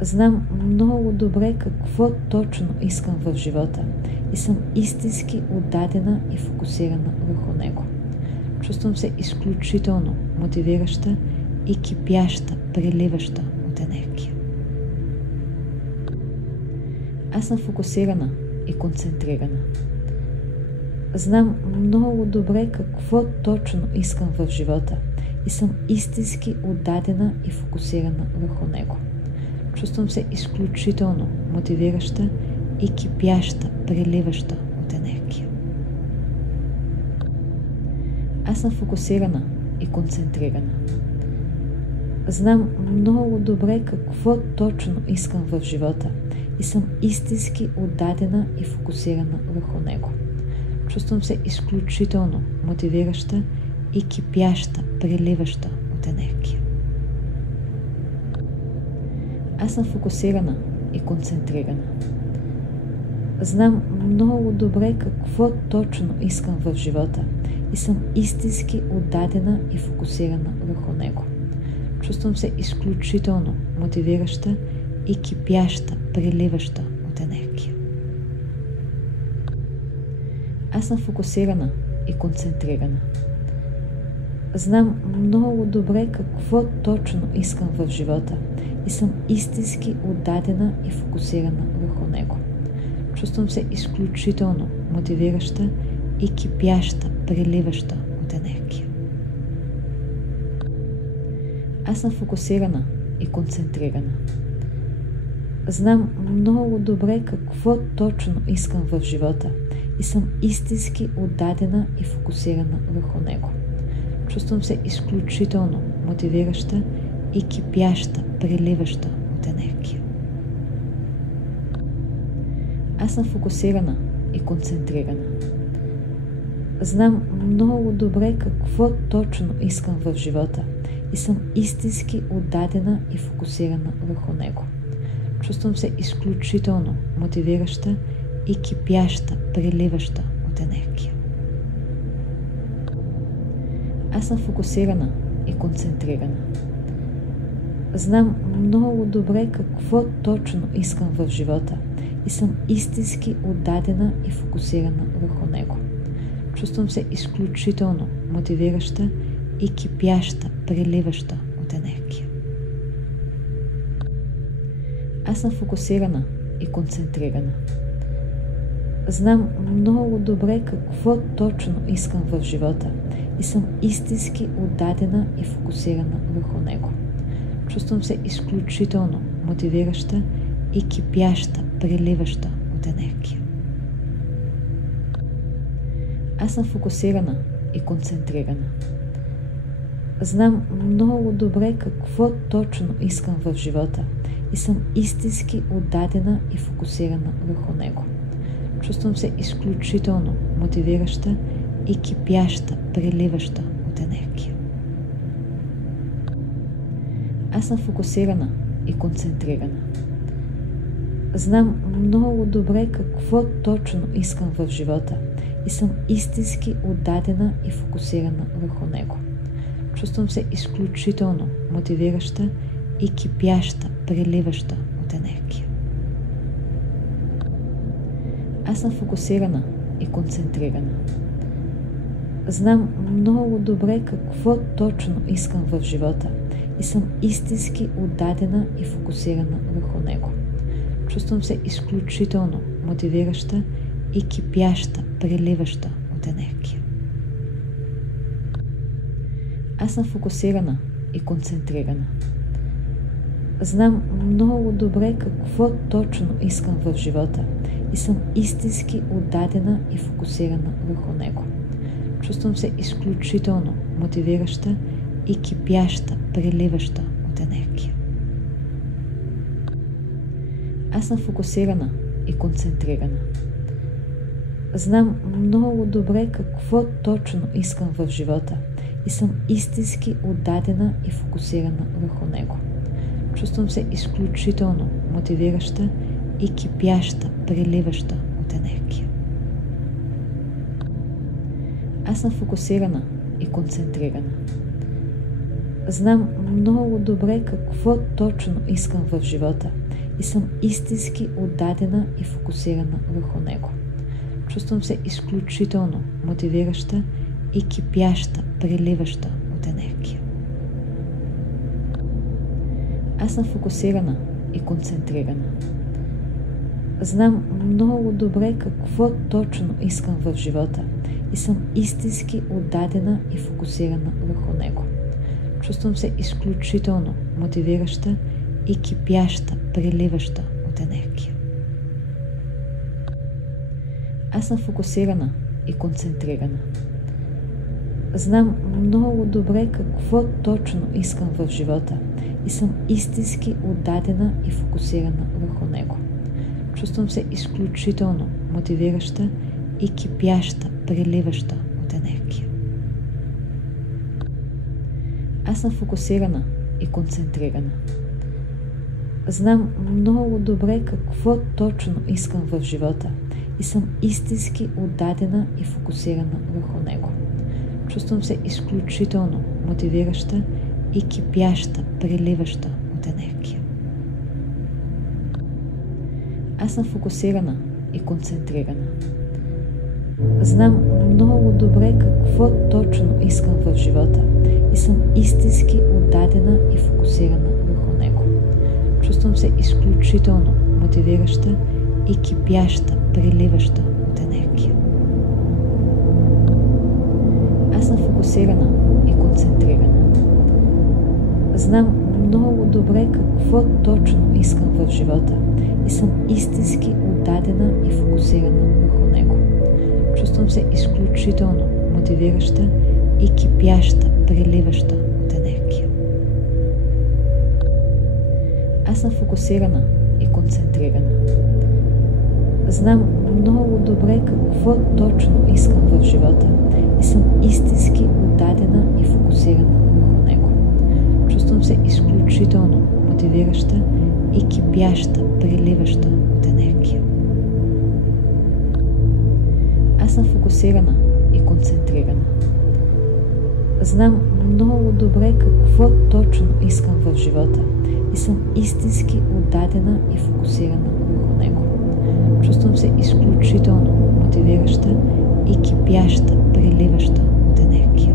Знам много добре какво точно искам в живота и съм истински отдадена и фокусирана върху него. Чувствам се изключително мотивираща и кипяща, преливаща от енергия. Аз съм фокусирана и концентрирана. Знам много добре какво точно искам в живота и съм истински отдадена и фокусирана върху него. Чувствам се изключително мотивираща и кипяща, преливаща от енергия. Аз съм фокусирана и концентрирана. Знам много добре какво точно искам в живота и съм истински отдадена и фокусирана върху него. Чувствам се изключително мотивираща и кипяща, преливаща от енергия. Аз съм фокусирана и концентрирана. Знам много добре какво точно искам в живота и съм истински отдадена и фокусирана върху него. Чувствам се изключително мотивираща и кипяща, преливаща от енергия. Аз съм фокусирана и концентрирана. Знам много добре какво точно искам в живота и съм истински отдадена и фокусирана върху него. Чувствам се изключително мотивираща и кипяща, преливаща от енергия. Аз съм фокусирана и концентрирана. Знам много добре какво точно искам в живота и съм истински отдадена и фокусирана върху него. Чувствам се изключително мотивираща и кипяща, преливаща от енергия. Аз съм фокусирана и концентрирана. Знам много добре какво точно искам в живота и съм истински отдадена и фокусирана върху него. Чувствам се изключително мотивираща и кипяща, преливаща от енергия. Аз съм фокусирана и концентрирана. Знам много добре какво точно искам в живота и съм истински отдадена и фокусирана върху него. Чувствам се изключително мотивираща и кипяща, преливаща от енергия. Аз съм фокусирана и концентрирана. Знам много добре какво точно искам в живота и съм истински отдадена и фокусирана върху него. Чувствам се изключително мотивираща и кипяща, преливаща от енергия. Аз съм фокусирана и концентрирана. Знам много добре какво точно искам в живота и съм истински отдадена и фокусирана върху него. Чувствам се изключително мотивираща и кипяща, преливаща от енергия. Аз съм фокусирана и концентрирана. Знам много добре какво точно искам в живота и съм истински отдадена и фокусирана върху него. Чувствам се изключително мотивираща и кипяща, преливаща от енергия. Аз съм фокусирана и концентрирана. Знам много добре какво точно искам в живота и съм истински отдадена и фокусирана върху него. Чувствам се изключително мотивираща и кипяща, преливаща от енергия. Аз съм фокусирана и концентрирана. Знам много добре какво точно искам в живота и съм истински отдадена и фокусирана върху него. Чувствам се изключително мотивираща и кипяща, преливаща от енергия. Аз съм фокусирана и концентрирана. Знам много добре какво точно искам в живота и съм истински отдадена и фокусирана върху него. Чувствам се изключително мотивираща и кипяща, преливаща от енергия. Аз съм фокусирана и концентрирана. Знам много добре какво точно искам в живота и съм истински отдадена и фокусирана върху него. Чувствам се изключително мотивираща и кипяща, преливаща от енергия. Аз съм фокусирана и концентрирана. Знам много добре какво точно искам в живота и съм истински отдадена и фокусирана върху него. Чувствам се изключително мотивираща и кипяща, преливаща от енергия. Аз съм фокусирана и концентрирана. Знам много добре какво точно искам в живота и съм истински отдадена и фокусирана върху него. Чувствам се изключително мотивираща и кипяща, преливаща от енергия. Аз съм фокусирана и концентрирана. Знам много добре какво точно искам в живота и съм истински отдадена и фокусирана върху него. Чувствам се изключително мотивираща и кипяща, преливаща от енергия. Аз съм фокусирана и концентрирана. Знам много добре какво точно искам в живота и съм истински отдадена и фокусирана върху него. Чувствам се изключително мотивираща и кипяща, преливаща от енергия. Аз съм фокусирана и концентрирана. Знам много добре какво точно искам в живота и съм истински отдадена и фокусирана върху него. Чувствам се изключително мотивираща и кипяща, преливаща от енергия. Аз съм фокусирана и концентрирана. Знам много добре какво точно искам в живота и съм истински отдадена и фокусирана върху него. Чувствам се изключително мотивираща и кипяща, преливаща от енергия. Аз съм фокусирана и концентрирана. Знам много добре какво точно искам в живота и съм истински отдадена и фокусирана върху него. Чувствам се изключително мотивираща и кипяща, преливаща от енергия.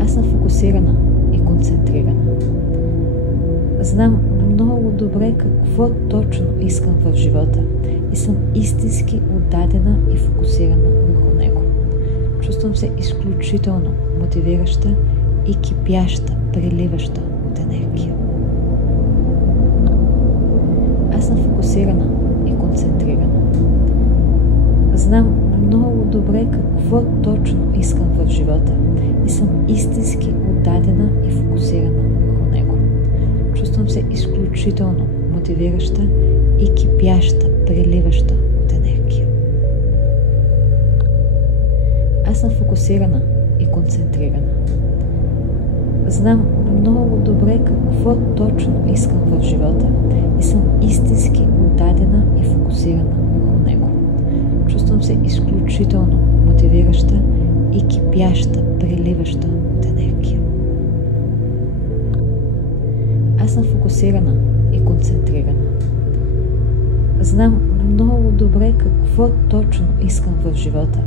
Аз съм фокусирана и концентрирана. Знам много добре какво точно искам в живота и съм истински отдадена и фокусирана върху него. Чувствам се изключително мотивираща и кипяща, преливаща от енергия. Аз съм фокусирана и концентрирана. Знам много добре какво точно искам в живота и съм истински отдадена и фокусирана върху него. Чувствам се изключително мотивираща и кипяща, преливаща от енергия. Аз съм фокусирана и концентрирана. Знам много добре какво точно искам в живота и съм истински отдадена и фокусирана върху него. Чувствам се изключително мотивираща и кипяща, преливаща от енергия. Аз съм фокусирана и концентрирана. Знам много добре какво точно искам в живота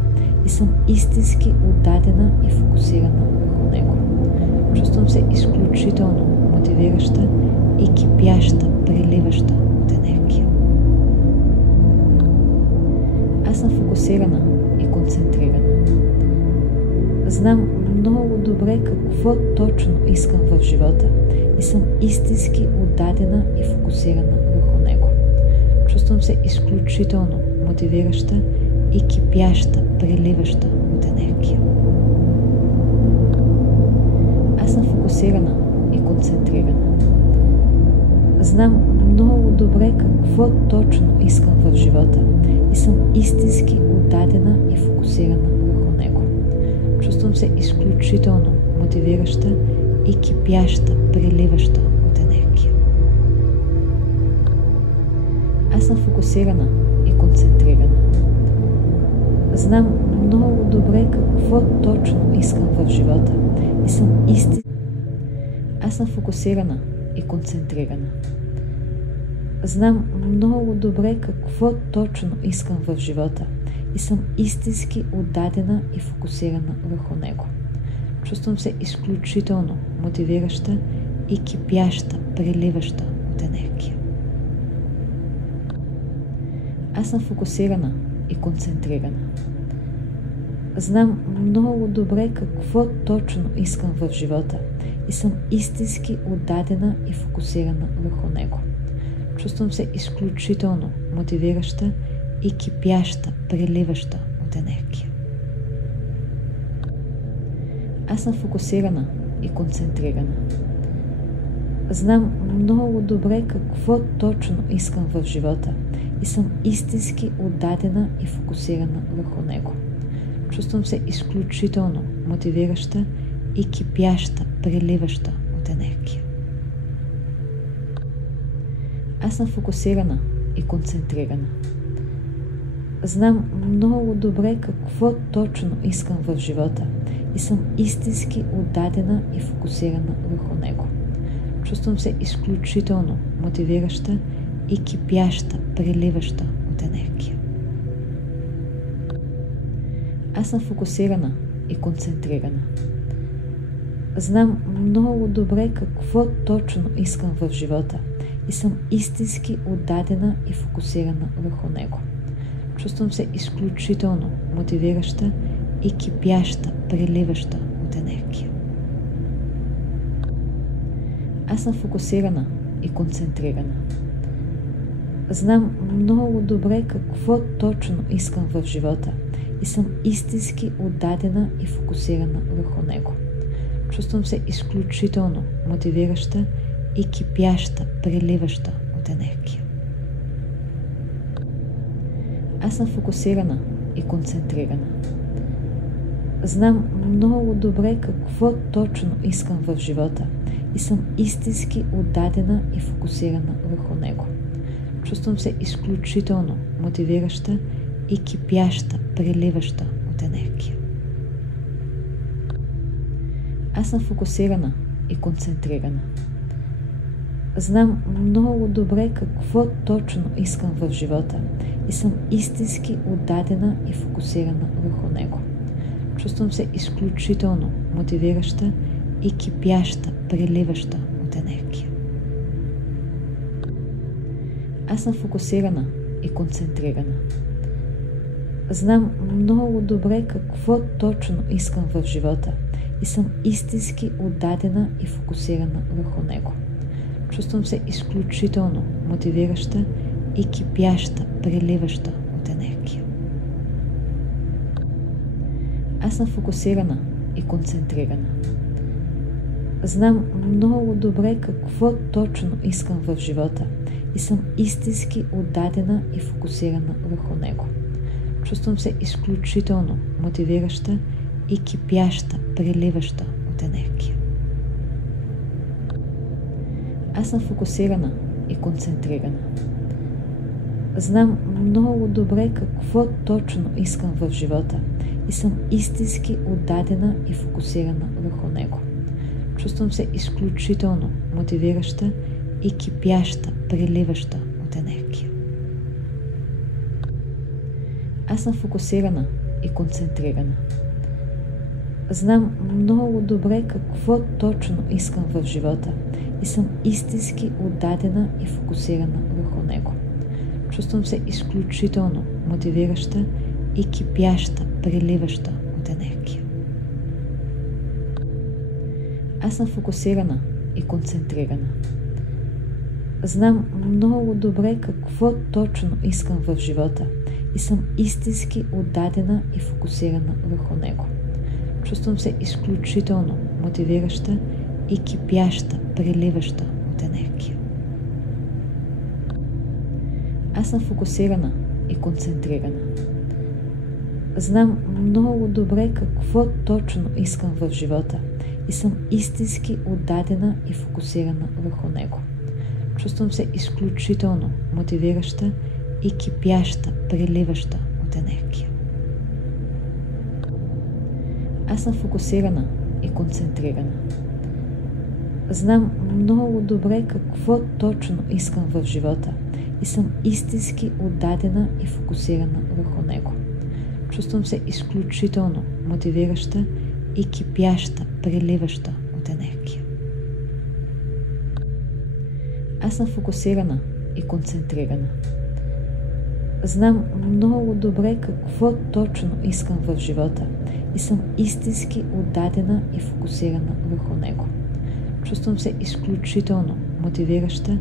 и съм истински отдадена и фокусирана върху него. Чувствам се изключително мотивираща и кипяща, преливаща от енергия. Аз съм фокусирана и концентрирана. Знам много добре какво точно искам в живота и съм истински отдадена и фокусирана върху него. Чувствам се изключително мотивираща и кипяща, преливаща от енергия. Аз съм фокусирана и концентрирана. Знам много добре какво точно искам в живота и съм истински отдадена и фокусирана върху него. Чувствам се изключително мотивираща и кипяща, преливаща от енергия. Аз съм фокусирана и концентрирана. Знам много добре какво точно искам в живота и съм Аз съм фокусирана и концентрирана. Знам много добре какво точно искам в живота и съм истински отдадена и фокусирана върху него. Чувствам се изключително мотивираща и кипяща, преливаща от енергия. Аз съм фокусирана и концентрирана. Знам много добре какво точно искам в живота и съм истински отдадена и фокусирана върху него. Чувствам се изключително мотивираща и кипяща, преливаща от енергия. Аз съм фокусирана и концентрирана. Знам много добре какво точно искам в живота и съм истински отдадена и фокусирана върху него. Чувствам се изключително мотивираща и кипяща, преливаща от енергия. Аз съм фокусирана и концентрирана. Знам много добре какво точно искам в живота и съм истински отдадена и фокусирана върху него. Чувствам се изключително мотивираща и кипяща, преливаща от енергия. Аз съм фокусирана и концентрирана. Знам много добре какво точно искам в живота и съм истински отдадена и фокусирана върху него. Чувствам се изключително мотивираща и кипяща, преливаща от енергия. Аз съм фокусирана и концентрирана. Знам много добре какво точно искам в живота и съм истински отдадена и фокусирана върху него. Чувствам се изключително мотивираща и кипяща, преливаща от енергия. Аз съм фокусирана и концентрирана. Знам много добре какво точно искам в живота и съм истински отдадена и фокусирана върху него. Чувствам се изключително мотивираща и кипяща, преливаща от енергия. Аз съм фокусирана и концентрирана. Знам много добре какво точно искам в живота и съм истински отдадена и фокусирана върху него. Чувствам се изключително мотивираща и кипяща, преливаща от енергия. Аз съм фокусирана и концентрирана. Знам много добре какво точно искам в живота и съм истински отдадена и фокусирана върху него. Чувствам се изключително мотивираща и кипяща, преливаща от енергия. Аз съм фокусирана и концентрирана. Знам много добре какво точно искам в живота и съм истински отдадена и фокусирана върху него. Чувствам се изключително мотивираща и кипяща, преливаща от енергия. Аз съм фокусирана и концентрирана. Знам много добре какво точно искам в живота и съм истински отдадена и фокусирана върху него. Чувствам се изключително мотивираща и кипяща, преливаща от енергия. Аз съм фокусирана и концентрирана. Знам много добре какво точно искам в живота и съм истински отдадена и фокусирана върху него. Чувствам се изключително мотивираща и кипяща, преливаща от енергия. Аз съм фокусирана и концентрирана. Знам много добре какво точно искам в живота и съм истински отдадена и фокусирана върху него. Чувствам се изключително мотивираща и кипяща, преливаща от енергия. Аз съм фокусирана и концентрирана. Знам много добре какво точно искам в живота и съм истински отдадена и фокусирана върху него. Чувствам се изключително мотивираща и кипяща, преливаща от енергия. Аз съм фокусирана и концентрирана. Знам много добре какво точно искам в живота и съм истински отдадена и фокусирана върху него. Чувствам се изключително мотивираща и кипяща, преливаща от енергия. Аз съм фокусирана и концентрирана. Знам много добре какво точно искам в живота и съм истински отдадена и фокусирана върху него. Чувствам се изключително мотивираща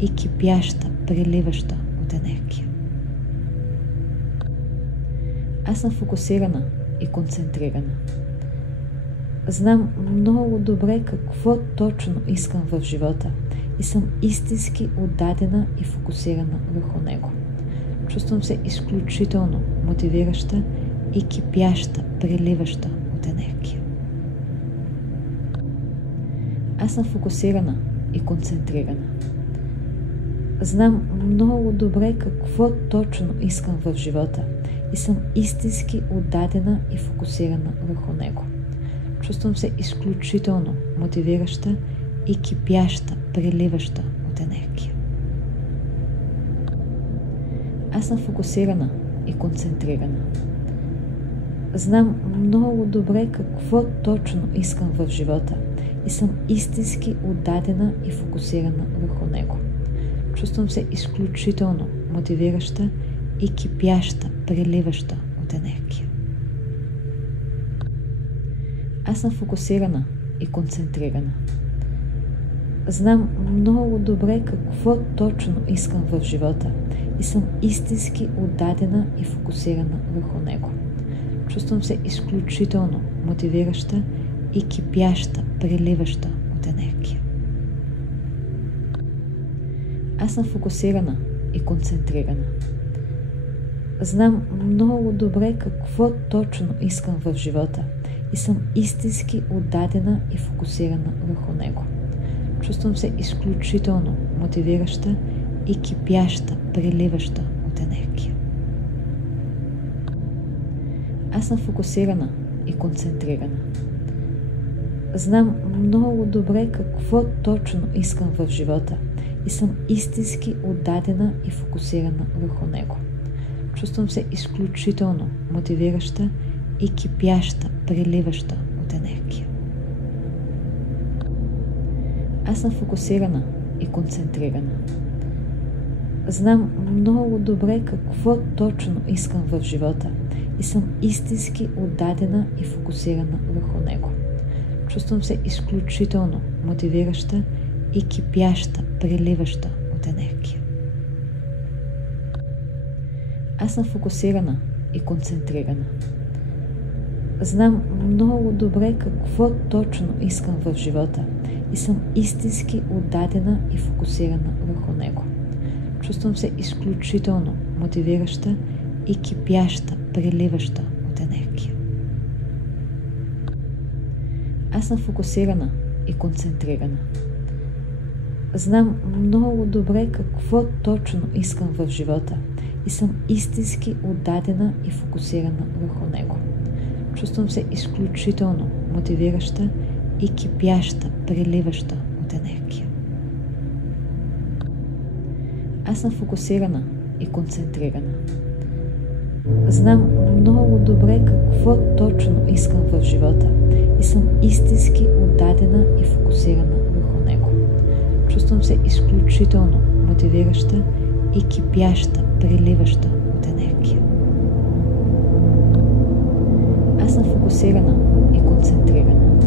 и кипяща, преливаща от енергия. Аз съм фокусирана и концентрирана. Знам много добре какво точно искам в живота и съм истински отдадена и фокусирана върху него. Чувствам се изключително мотивираща и кипяща, преливаща от енергия. Аз съм фокусирана и концентрирана. Знам много добре какво точно искам в живота и съм истински отдадена и фокусирана върху него. Чувствам се изключително мотивираща и кипяща, преливаща от енергия. Аз съм фокусирана и концентрирана. Знам много добре какво точно искам в живота и съм истински отдадена и фокусирана върху него. Чувствам се изключително мотивираща и кипяща, преливаща от енергия. Аз съм фокусирана и концентрирана. Знам много добре какво точно искам в живота и съм истински отдадена и фокусирана върху него. Чувствам се изключително мотивираща и кипяща, преливаща от енергия. Аз съм фокусирана и концентрирана. Знам много добре какво точно искам в живота и съм истински отдадена и фокусирана върху него. Чувствам се изключително мотивираща и кипяща, преливаща от енергия. Аз съм фокусирана и концентрирана. Знам много добре какво точно искам в живота и съм истински отдадена и фокусирана върху него. Чувствам се изключително мотивираща и кипяща, преливаща от енергия. Аз съм фокусирана и концентрирана. Знам много добре какво точно искам в живота и съм истински отдадена и фокусирана върху него. Чувствам се изключително мотивираща и кипяща, преливаща от енергия. Аз съм фокусирана и концентрирана. Знам много добре какво точно искам в живота и съм истински отдадена и фокусирана върху него. Чувствам се изключително мотивираща и кипяща, преливаща от енергия. Аз съм фокусирана и концентрирана. Знам много добре какво точно искам в живота и съм истински отдадена и фокусирана върху него. Чувствам се изключително мотивираща и кипяща, преливаща от енергия. Аз съм фокусирана и концентрирана. Знам много добре какво точно искам в живота и съм истински отдадена и фокусирана върху него. Чувствам се изключително мотивираща и кипяща, преливаща от енергия. Аз съм фокусирана и концентрирана.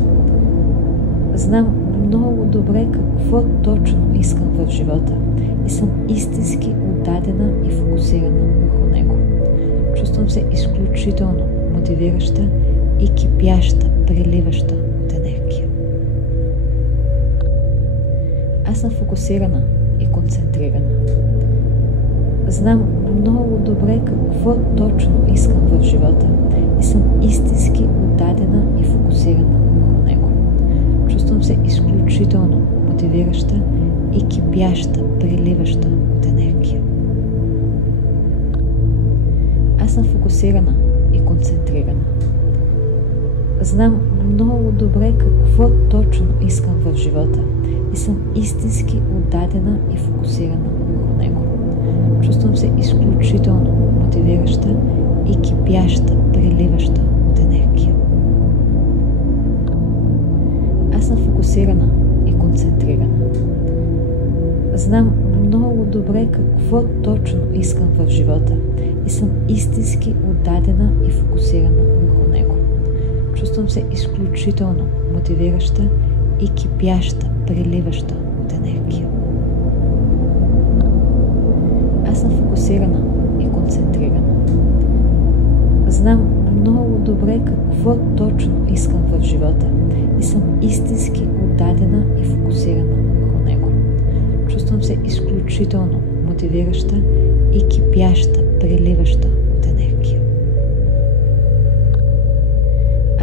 Знам много добре какво точно искам в живота и съм истински отдадена и фокусирана върху него. Чувствам се изключително мотивираща и кипяща, преливаща от енергия. Аз съм фокусирана и концентрирана. Знам много добре какво точно искам в живота и съм истински отдадена и фокусирана върху него. Чувствам се изключително мотивираща и кипяща, преливаща от енергия. Аз съм фокусирана и концентрирана. Знам много добре какво точно искам в живота и съм истински отдадена и фокусирана върху него. Чувствам се изключително мотивираща и кипяща, преливаща от енергия. Аз съм фокусирана и концентрирана. Знам много добре какво точно искам в живота и съм истински отдадена и фокусирана върху него. Чувствам се изключително мотивираща и кипяща, преливаща от енергия. Аз съм фокусирана и концентрирана. Знам много добре какво точно искам в живота и съм истински отдадена и фокусирана върху него. Чувствам се изключително мотивираща и кипяща, преливаща от енергия.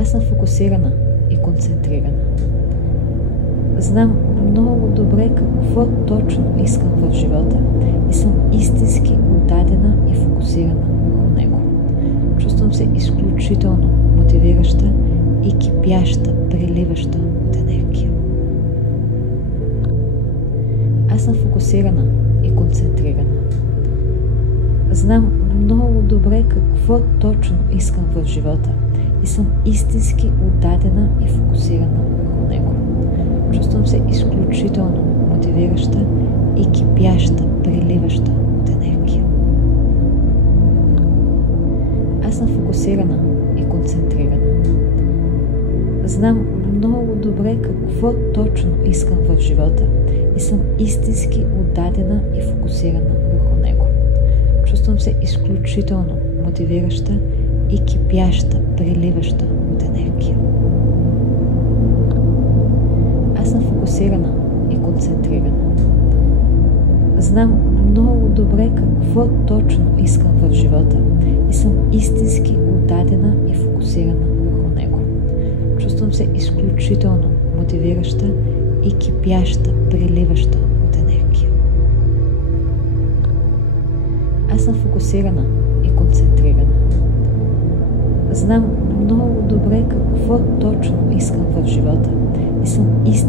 Аз съм фокусирана и концентрирана. Знам много добре какво точно искам в живота и съм истински отдадена и фокусирана върху него. Чувствам се изключително мотивираща и кипяща, преливаща от енергия. Аз съм фокусирана и концентрирана. Знам много добре какво точно искам в живота и съм истински отдадена и фокусирана върху него. Чувствам се изключително мотивираща и кипяща, преливаща от енергия. Аз съм фокусирана и концентрирана. Знам много добре какво точно искам в живота и съм истински отдадена и фокусирана върху него. Чувствам се изключително мотивираща и кипяща, преливаща от енергия. Аз съм фокусирана и концентрирана. Знам много добре какво точно искам в живота и съм истински отдадена и фокусирана върху него. Чувствам се изключително мотивираща и кипяща, преливаща от енергия. Аз съм фокусирана и концентрирана. Знам много добре какво точно искам в живота и съм истински